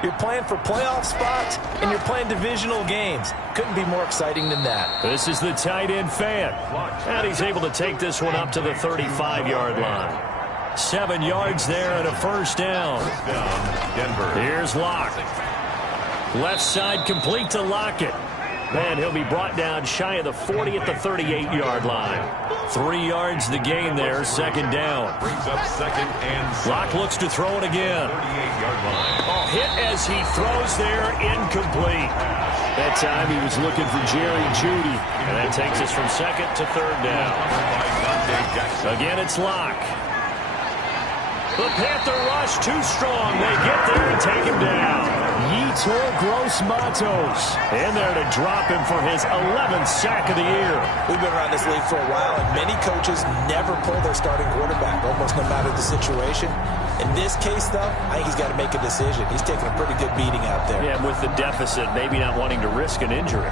you're playing for playoff spots, and you're playing divisional games. Couldn't be more exciting than that. This is the tight end fan. And he's able to take this one up to the 35-yard line. 7 yards there and a first down. Denver. Here's Locke. Left side complete to Lockett. And he'll be brought down shy of the 40 at the 38-yard line. 3 yards the gain there, second down. Brings up second and Locke looks to throw it again. 38-yard line. Oh, hit as he throws there, incomplete. That time he was looking for Jerry Jeudy. And that takes us from second to third down. Again, it's Locke. The Panther rush too strong. They get there and take him down. Yetur Gross-Matos in there to drop him for his 11th sack of the year. We've been around this league for a while, and many coaches never pull their starting quarterback, almost no matter the situation. In this case, though, I think he's got to make a decision. He's taking a pretty good beating out there. Yeah, with the deficit, maybe not wanting to risk an injury.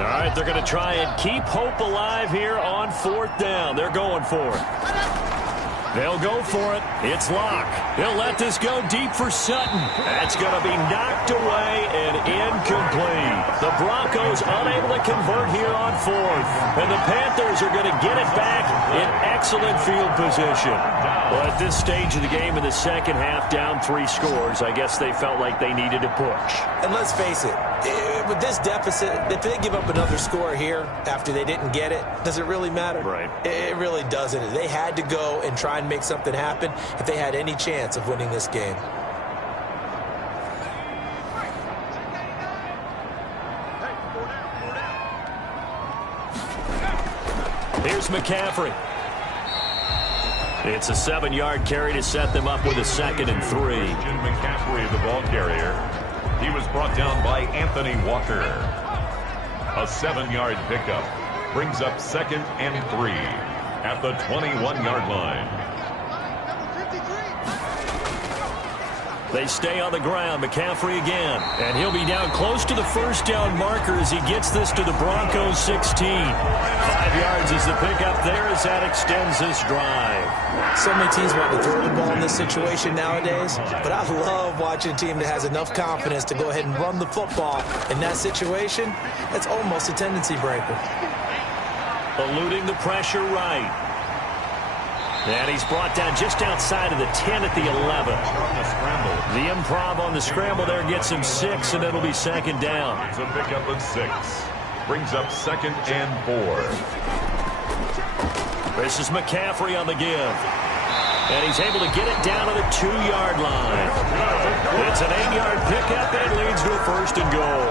All right, they're going to try and keep hope alive here on fourth down. They're going for it. They'll go for it. It's Locke. He'll let this go deep for Sutton. That's going to be knocked away and incomplete. The Broncos unable to convert here on fourth. And the Panthers are going to get it back in excellent field position. Well, at this stage of the game in the second half, down 3 scores, I guess they felt like they needed to push. And let's face it, with this deficit, if they give up another score here after they didn't get it, does it really matter? Right. It really doesn't. They had to go and try and make something happen if they had any chance of winning this game. Here's McCaffrey. It's a 7-yard carry to set them up with a 2nd and 3. Jim McCaffrey, the ball carrier. He was brought down by Anthony Walker. A 7-yard pickup brings up 2nd and 3 at the 21-yard line. They stay on the ground. McCaffrey again. And he'll be down close to the first down marker as he gets this to the Broncos 16. 5 yards is the pickup there as that extends this drive. So many teams want to throw the ball in this situation nowadays, but I love watching a team that has enough confidence to go ahead and run the football. In that situation, that's almost a tendency breaker. Eluding the pressure right. And he's brought down just outside of the 10 at the 11. The improv on the scramble there gets him 6, and it'll be 2nd down. It's a pickup of 6. Brings up 2nd and 4. This is McCaffrey on the give. And he's able to get it down to the 2-yard line. It's an 8-yard pickup, and it leads to a 1st and goal.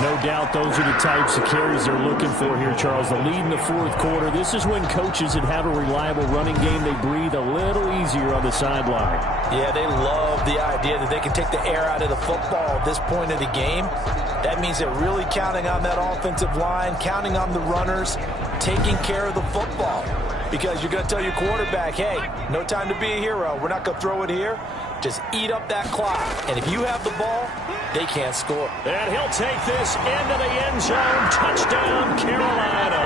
No doubt those are the types of carries they're looking for here, Charles. The lead in the 4th quarter. This is when coaches that have a reliable running game, they breathe a little easier on the sideline. Yeah, they love the idea that they can take the air out of the football at this point of the game. That means they're really counting on that offensive line, counting on the runners, taking care of the football. Because you're going to tell your quarterback, hey, no time to be a hero. We're not going to throw it here. Just eat up that clock. And if you have the ball, they can't score. And he'll take this into the end zone. Touchdown, Carolina.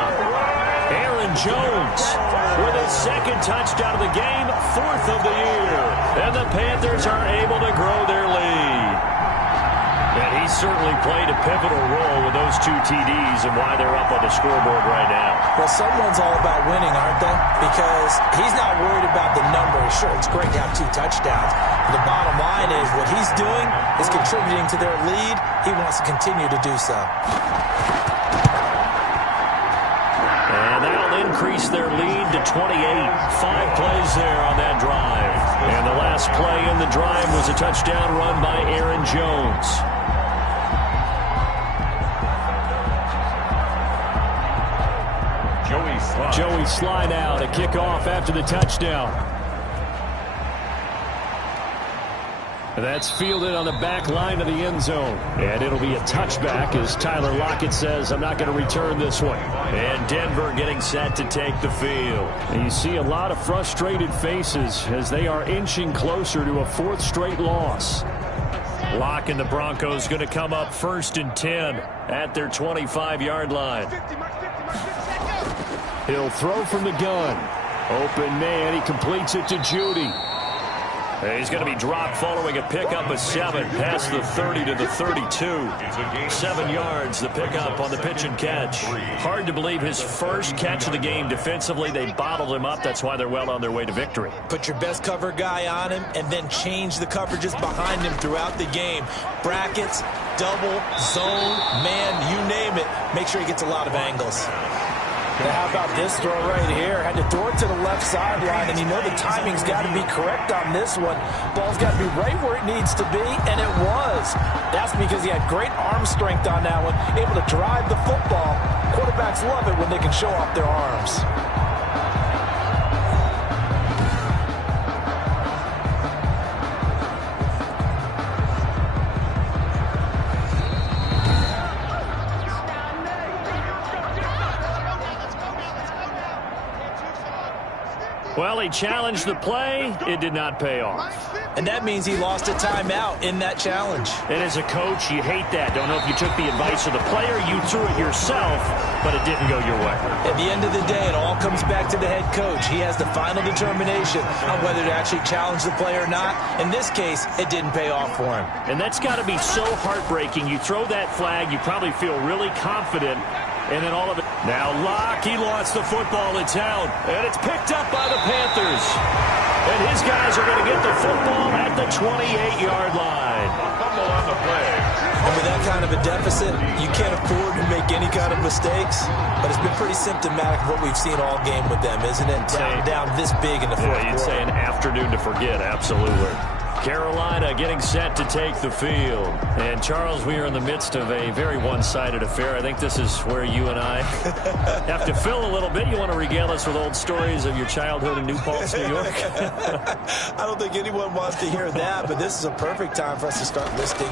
Aaron Jones with his 2nd touchdown of the game, 4th of the year. And the Panthers are able to grow their lead. And he certainly played a pivotal role with those 2 TDs and why they're up on the scoreboard right now. Well, someone's all about winning, aren't they? Because he's not worried about the number. Sure, it's great to have 2 touchdowns. The bottom line is what he's doing is contributing to their lead. He wants to continue to do so. And that'll increase their lead to 28. 5 plays there on that drive. And the last play in the drive was a touchdown run by Aaron Jones. Joey Sly now to kick off after the touchdown. That's fielded on the back line of the end zone. And it'll be a touchback as Tyler Lockett says, I'm not going to return this one. And Denver getting set to take the field. And you see a lot of frustrated faces as they are inching closer to a 4th straight loss. Lock and the Broncos going to come up 1st and 10 at their 25-yard line. He'll throw from the gun. Open man. He completes it to Judy. He's going to be dropped following a pickup of 7 past the 30 to the 32. 7 yards, the pickup on the pitch and catch. Hard to believe his first catch of the game defensively. They bottled him up. That's why they're well on their way to victory. Put your best cover guy on him and then change the coverages behind him throughout the game. Brackets, double, zone, man, you name it. Make sure he gets a lot of angles. Now how about this throw right here? Had to throw it to the left sideline, and you know the timing's got to be correct on this one. Ball's got to be right where it needs to be, and it was. That's because he had great arm strength on that one, able to drive the football. Quarterbacks love it when they can show off their arms. Well, he challenged the play. It did not pay off. And that means he lost a timeout in that challenge. And as a coach, you hate that. Don't know if you took the advice of the player. You threw it yourself, but it didn't go your way. At the end of the day, it all comes back to the head coach. He has the final determination on whether to actually challenge the play or not. In this case, it didn't pay off for him. And that's got to be so heartbreaking. You throw that flag, you probably feel really confident, and then all of it. Now Locke, he lost the football. It's out, and it's picked up by the Panthers. And his guys are going to get the football at the 28-yard line. Fumble on the play. And with that kind of a deficit, you can't afford to make any kind of mistakes. But it's been pretty symptomatic of what we've seen all game with them, isn't it? Down this big in the fourth quarter. You'd say an afternoon to forget, absolutely. Carolina getting set to take the field. And, Charles, we are in the midst of a very one-sided affair. I think this is where you and I have to fill a little bit. You want to regale us with old stories of your childhood in New Paltz, New York? I don't think anyone wants to hear that, but this is a perfect time for us to start listing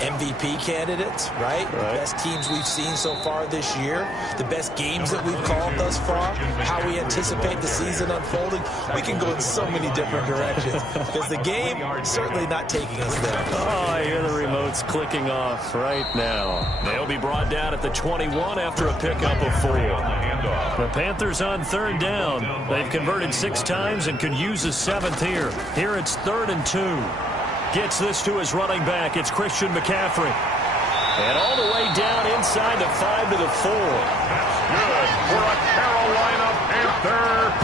MVP candidates, right? The best teams we've seen so far this year, the best games that we've called thus far, how we anticipate the season unfolding. We can go in so many different directions because the game certainly not taking us there. Oh, I hear the remotes clicking off right now. They'll be brought down at the 21 after a pickup of 4. The Panthers on 3rd down. They've converted 6 times and could use a 7th here. Here it's 3rd and 2. Gets this to his running back. It's Christian McCaffrey. And all the way down inside the 5 to the 4. That's good for a Carolina Panther.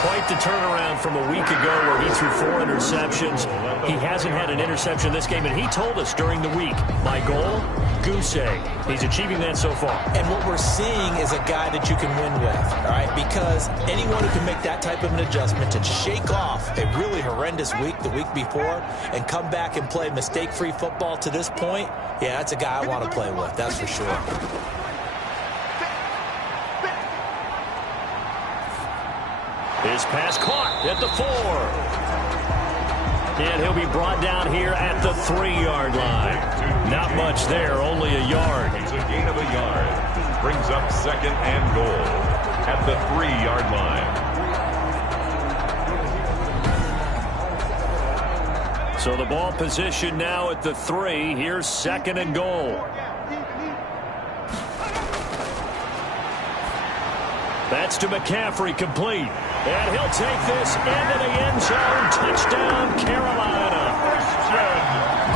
Quite the turnaround from a week ago where he threw 4 interceptions. He hasn't had an interception this game, and he told us during the week, my goal, goose egg. He's achieving that so far. And what we're seeing is a guy that you can win with, all right? Because anyone who can make that type of an adjustment to shake off a really horrendous week the week before and come back and play mistake-free football to this point, yeah, that's a guy I want to play with, that's for sure. His pass caught at the 4. And he'll be brought down here at the 3-yard line. Not much there, only a yard. It's a gain of a yard. Brings up 2nd and goal at the 3-yard line. So the ball position now at the 3. Here's 2nd and goal. That's to McCaffrey, complete. And he'll take this into the end zone. Touchdown, Carolina.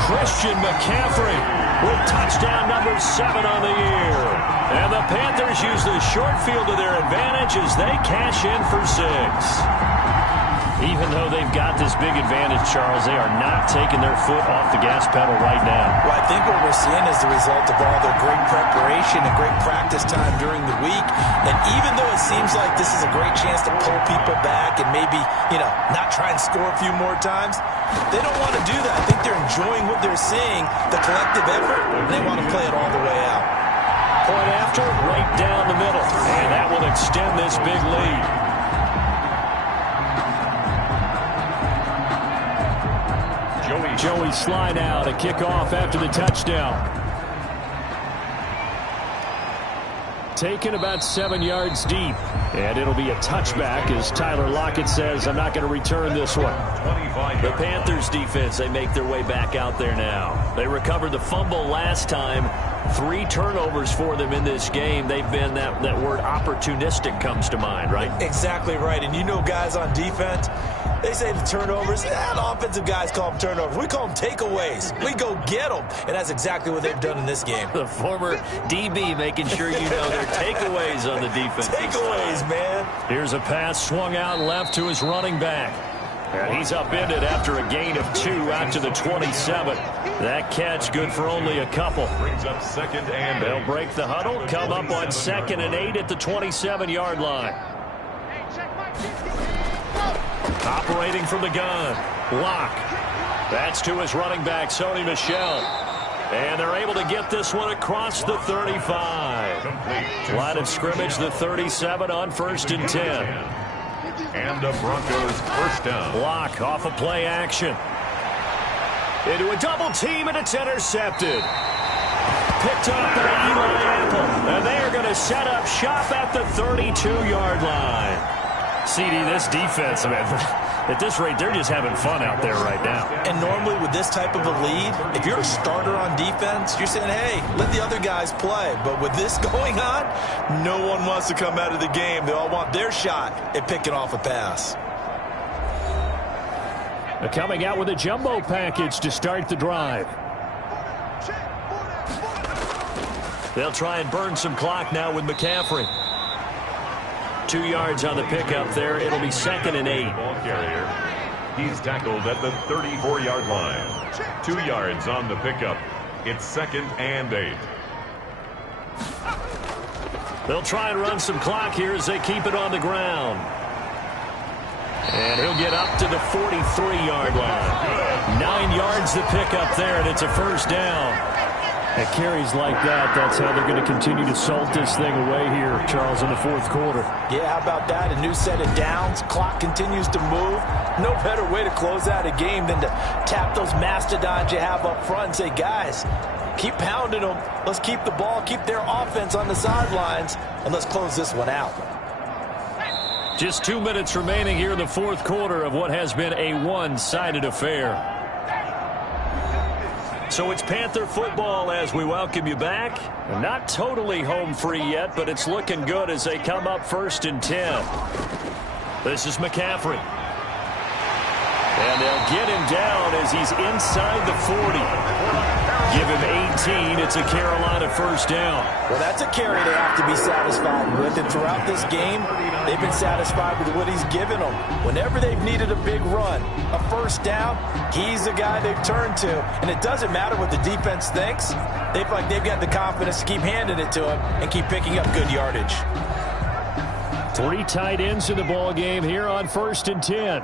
Christian McCaffrey with touchdown number 7 on the year. And the Panthers use the short field to their advantage as they cash in for 6. Even though they've got this big advantage, Charles, they are not taking their foot off the gas pedal right now. Well, I think what we're seeing is the result of all their great preparation and great practice time during the week. And even though it seems like this is a great chance to pull people back and maybe, not try and score a few more times, they don't want to do that. I think they're enjoying what they're seeing, the collective effort, and they want to play it all the way out. Point after, right down the middle. And that will extend this big lead. Joey slide out, a kickoff after the touchdown. Taken about 7 yards deep. And it'll be a touchback as Tyler Lockett says, I'm not going to return this one. The Panthers defense, they make their way back out there now. They recovered the fumble last time. 3 turnovers for them in this game. They've been, that word opportunistic comes to mind, right? Exactly right. And guys on defense, they say the turnovers, the offensive guys call them turnovers. We call them takeaways. We go get them. And that's exactly what they've done in this game. The former DB making sure you know their takeaways on the defense. Takeaways, man. Here's a pass swung out left to his running back. And he's upended after a gain of 2 out to the 27. That catch good for only a couple. Brings up 2nd and 8. They'll break the huddle, come up on 2nd and 8 at the 27-yard line. Operating from the gun. Lock. That's to his running back, Sony Michel. And they're able to get this one across the 35. Line of scrimmage, the 37 on 1st and 10. And the Broncos first down. Lock off of play action. Into a double team, and it's intercepted. Picked up by Eli Apple. And they are going to set up shop at the 32-yard line. CD, this defense, at this rate, they're just having fun out there right now. And normally with this type of a lead, if you're a starter on defense, you're saying, hey, let the other guys play. But with this going on, no one wants to come out of the game. They all want their shot at picking off a pass. They're coming out with a jumbo package to start the drive. They'll try and burn some clock now with McCaffrey. 2 yards on the pickup there. It'll be 2nd and 8. Ball carrier. He's tackled at the 34-yard line. 2 yards on the pickup. It's 2nd and 8. They'll try and run some clock here as they keep it on the ground. And he'll get up to the 43-yard line. 9 yards the pickup there, and it's a first down. At carries like that, that's how they're going to continue to salt this thing away here, Charles, in the 4th quarter. Yeah, how about that? A new set of downs. Clock continues to move. No better way to close out a game than to tap those mastodons you have up front and say, guys, keep pounding them. Let's keep the ball, keep their offense on the sidelines, and let's close this one out. Just 2 minutes remaining here in the 4th quarter of what has been a one-sided affair. So it's Panther football as we welcome you back. Not totally home free yet, but it's looking good as they come up 1st and 10. This is McCaffrey. And they'll get him down as he's inside the 40. Give him 18. It's a Carolina first down. Well, that's a carry they have to be satisfied with. And throughout this game, they've been satisfied with what he's given them. Whenever they've needed a big run, a first down, he's the guy they've turned to. And it doesn't matter what the defense thinks. They feel like they've got the confidence to keep handing it to him and keep picking up good yardage. 3 tight ends in the ball game here on 1st and 10.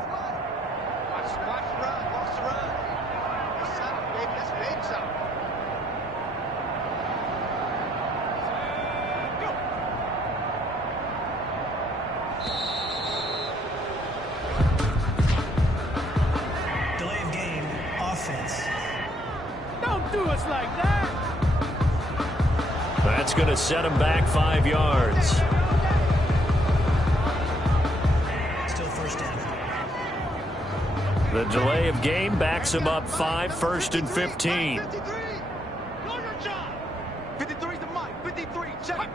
That's going to set him back 5 yards. Still first down. The delay of game backs him up 5, 1st and 15. 53 to Mike. 53. Check it.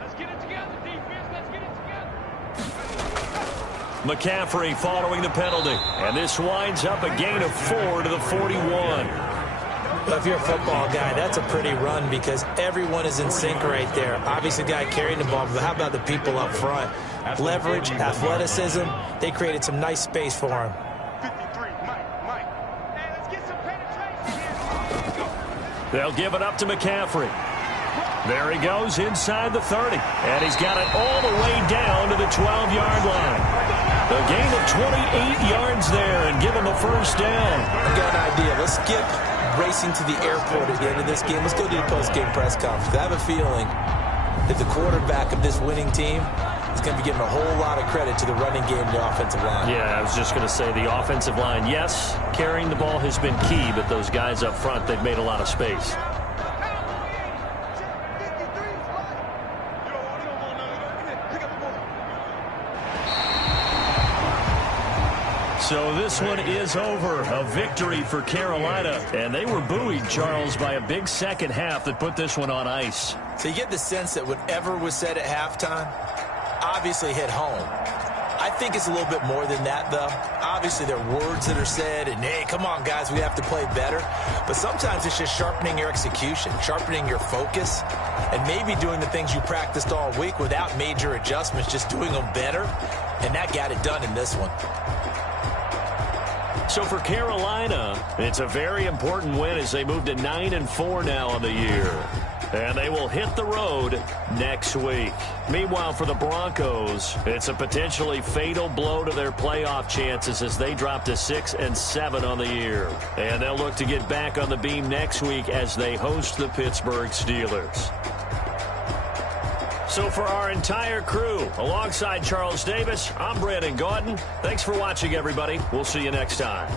Let's get it together, defense. Let's get it together. McCaffrey following the penalty. And this winds up a gain of 4 to the 41. Well, if you're a football guy, that's a pretty run because everyone is in sync right there. Obviously, the guy carrying the ball, but how about the people up front? leverage, athleticism. They created some nice space for him. 53, Mike. Hey, let's get some penetration here. They'll give it up to McCaffrey. There he goes inside the 30. And he's got it all the way down to the 12-yard line. A gain of 28 yards there and give him the first down. I got an idea. Let's skip racing to the airport at the end of this game. Let's go do the post-game press conference. I have a feeling that the quarterback of this winning team is going to be giving a whole lot of credit to the running game and the offensive line. Yeah, I was just going to say the offensive line, yes, carrying the ball has been key, but those guys up front, they've made a lot of space. So this one is over. A victory for Carolina. And they were buoyed, Charles, by a big second half that put this one on ice. So you get the sense that whatever was said at halftime obviously hit home. I think it's a little bit more than that, though. Obviously, there are words that are said, and, hey, come on, guys, we have to play better. But sometimes it's just sharpening your execution, sharpening your focus, and maybe doing the things you practiced all week without major adjustments, just doing them better. And that got it done in this one. So for Carolina, it's a very important win as they move to 9-4 now on the year. And they will hit the road next week. Meanwhile, for the Broncos, it's a potentially fatal blow to their playoff chances as they drop to 6-7 on the year. And they'll look to get back on the beam next week as they host the Pittsburgh Steelers. So for our entire crew, alongside Charles Davis, I'm Brandon Gaudin. Thanks for watching, everybody. We'll see you next time.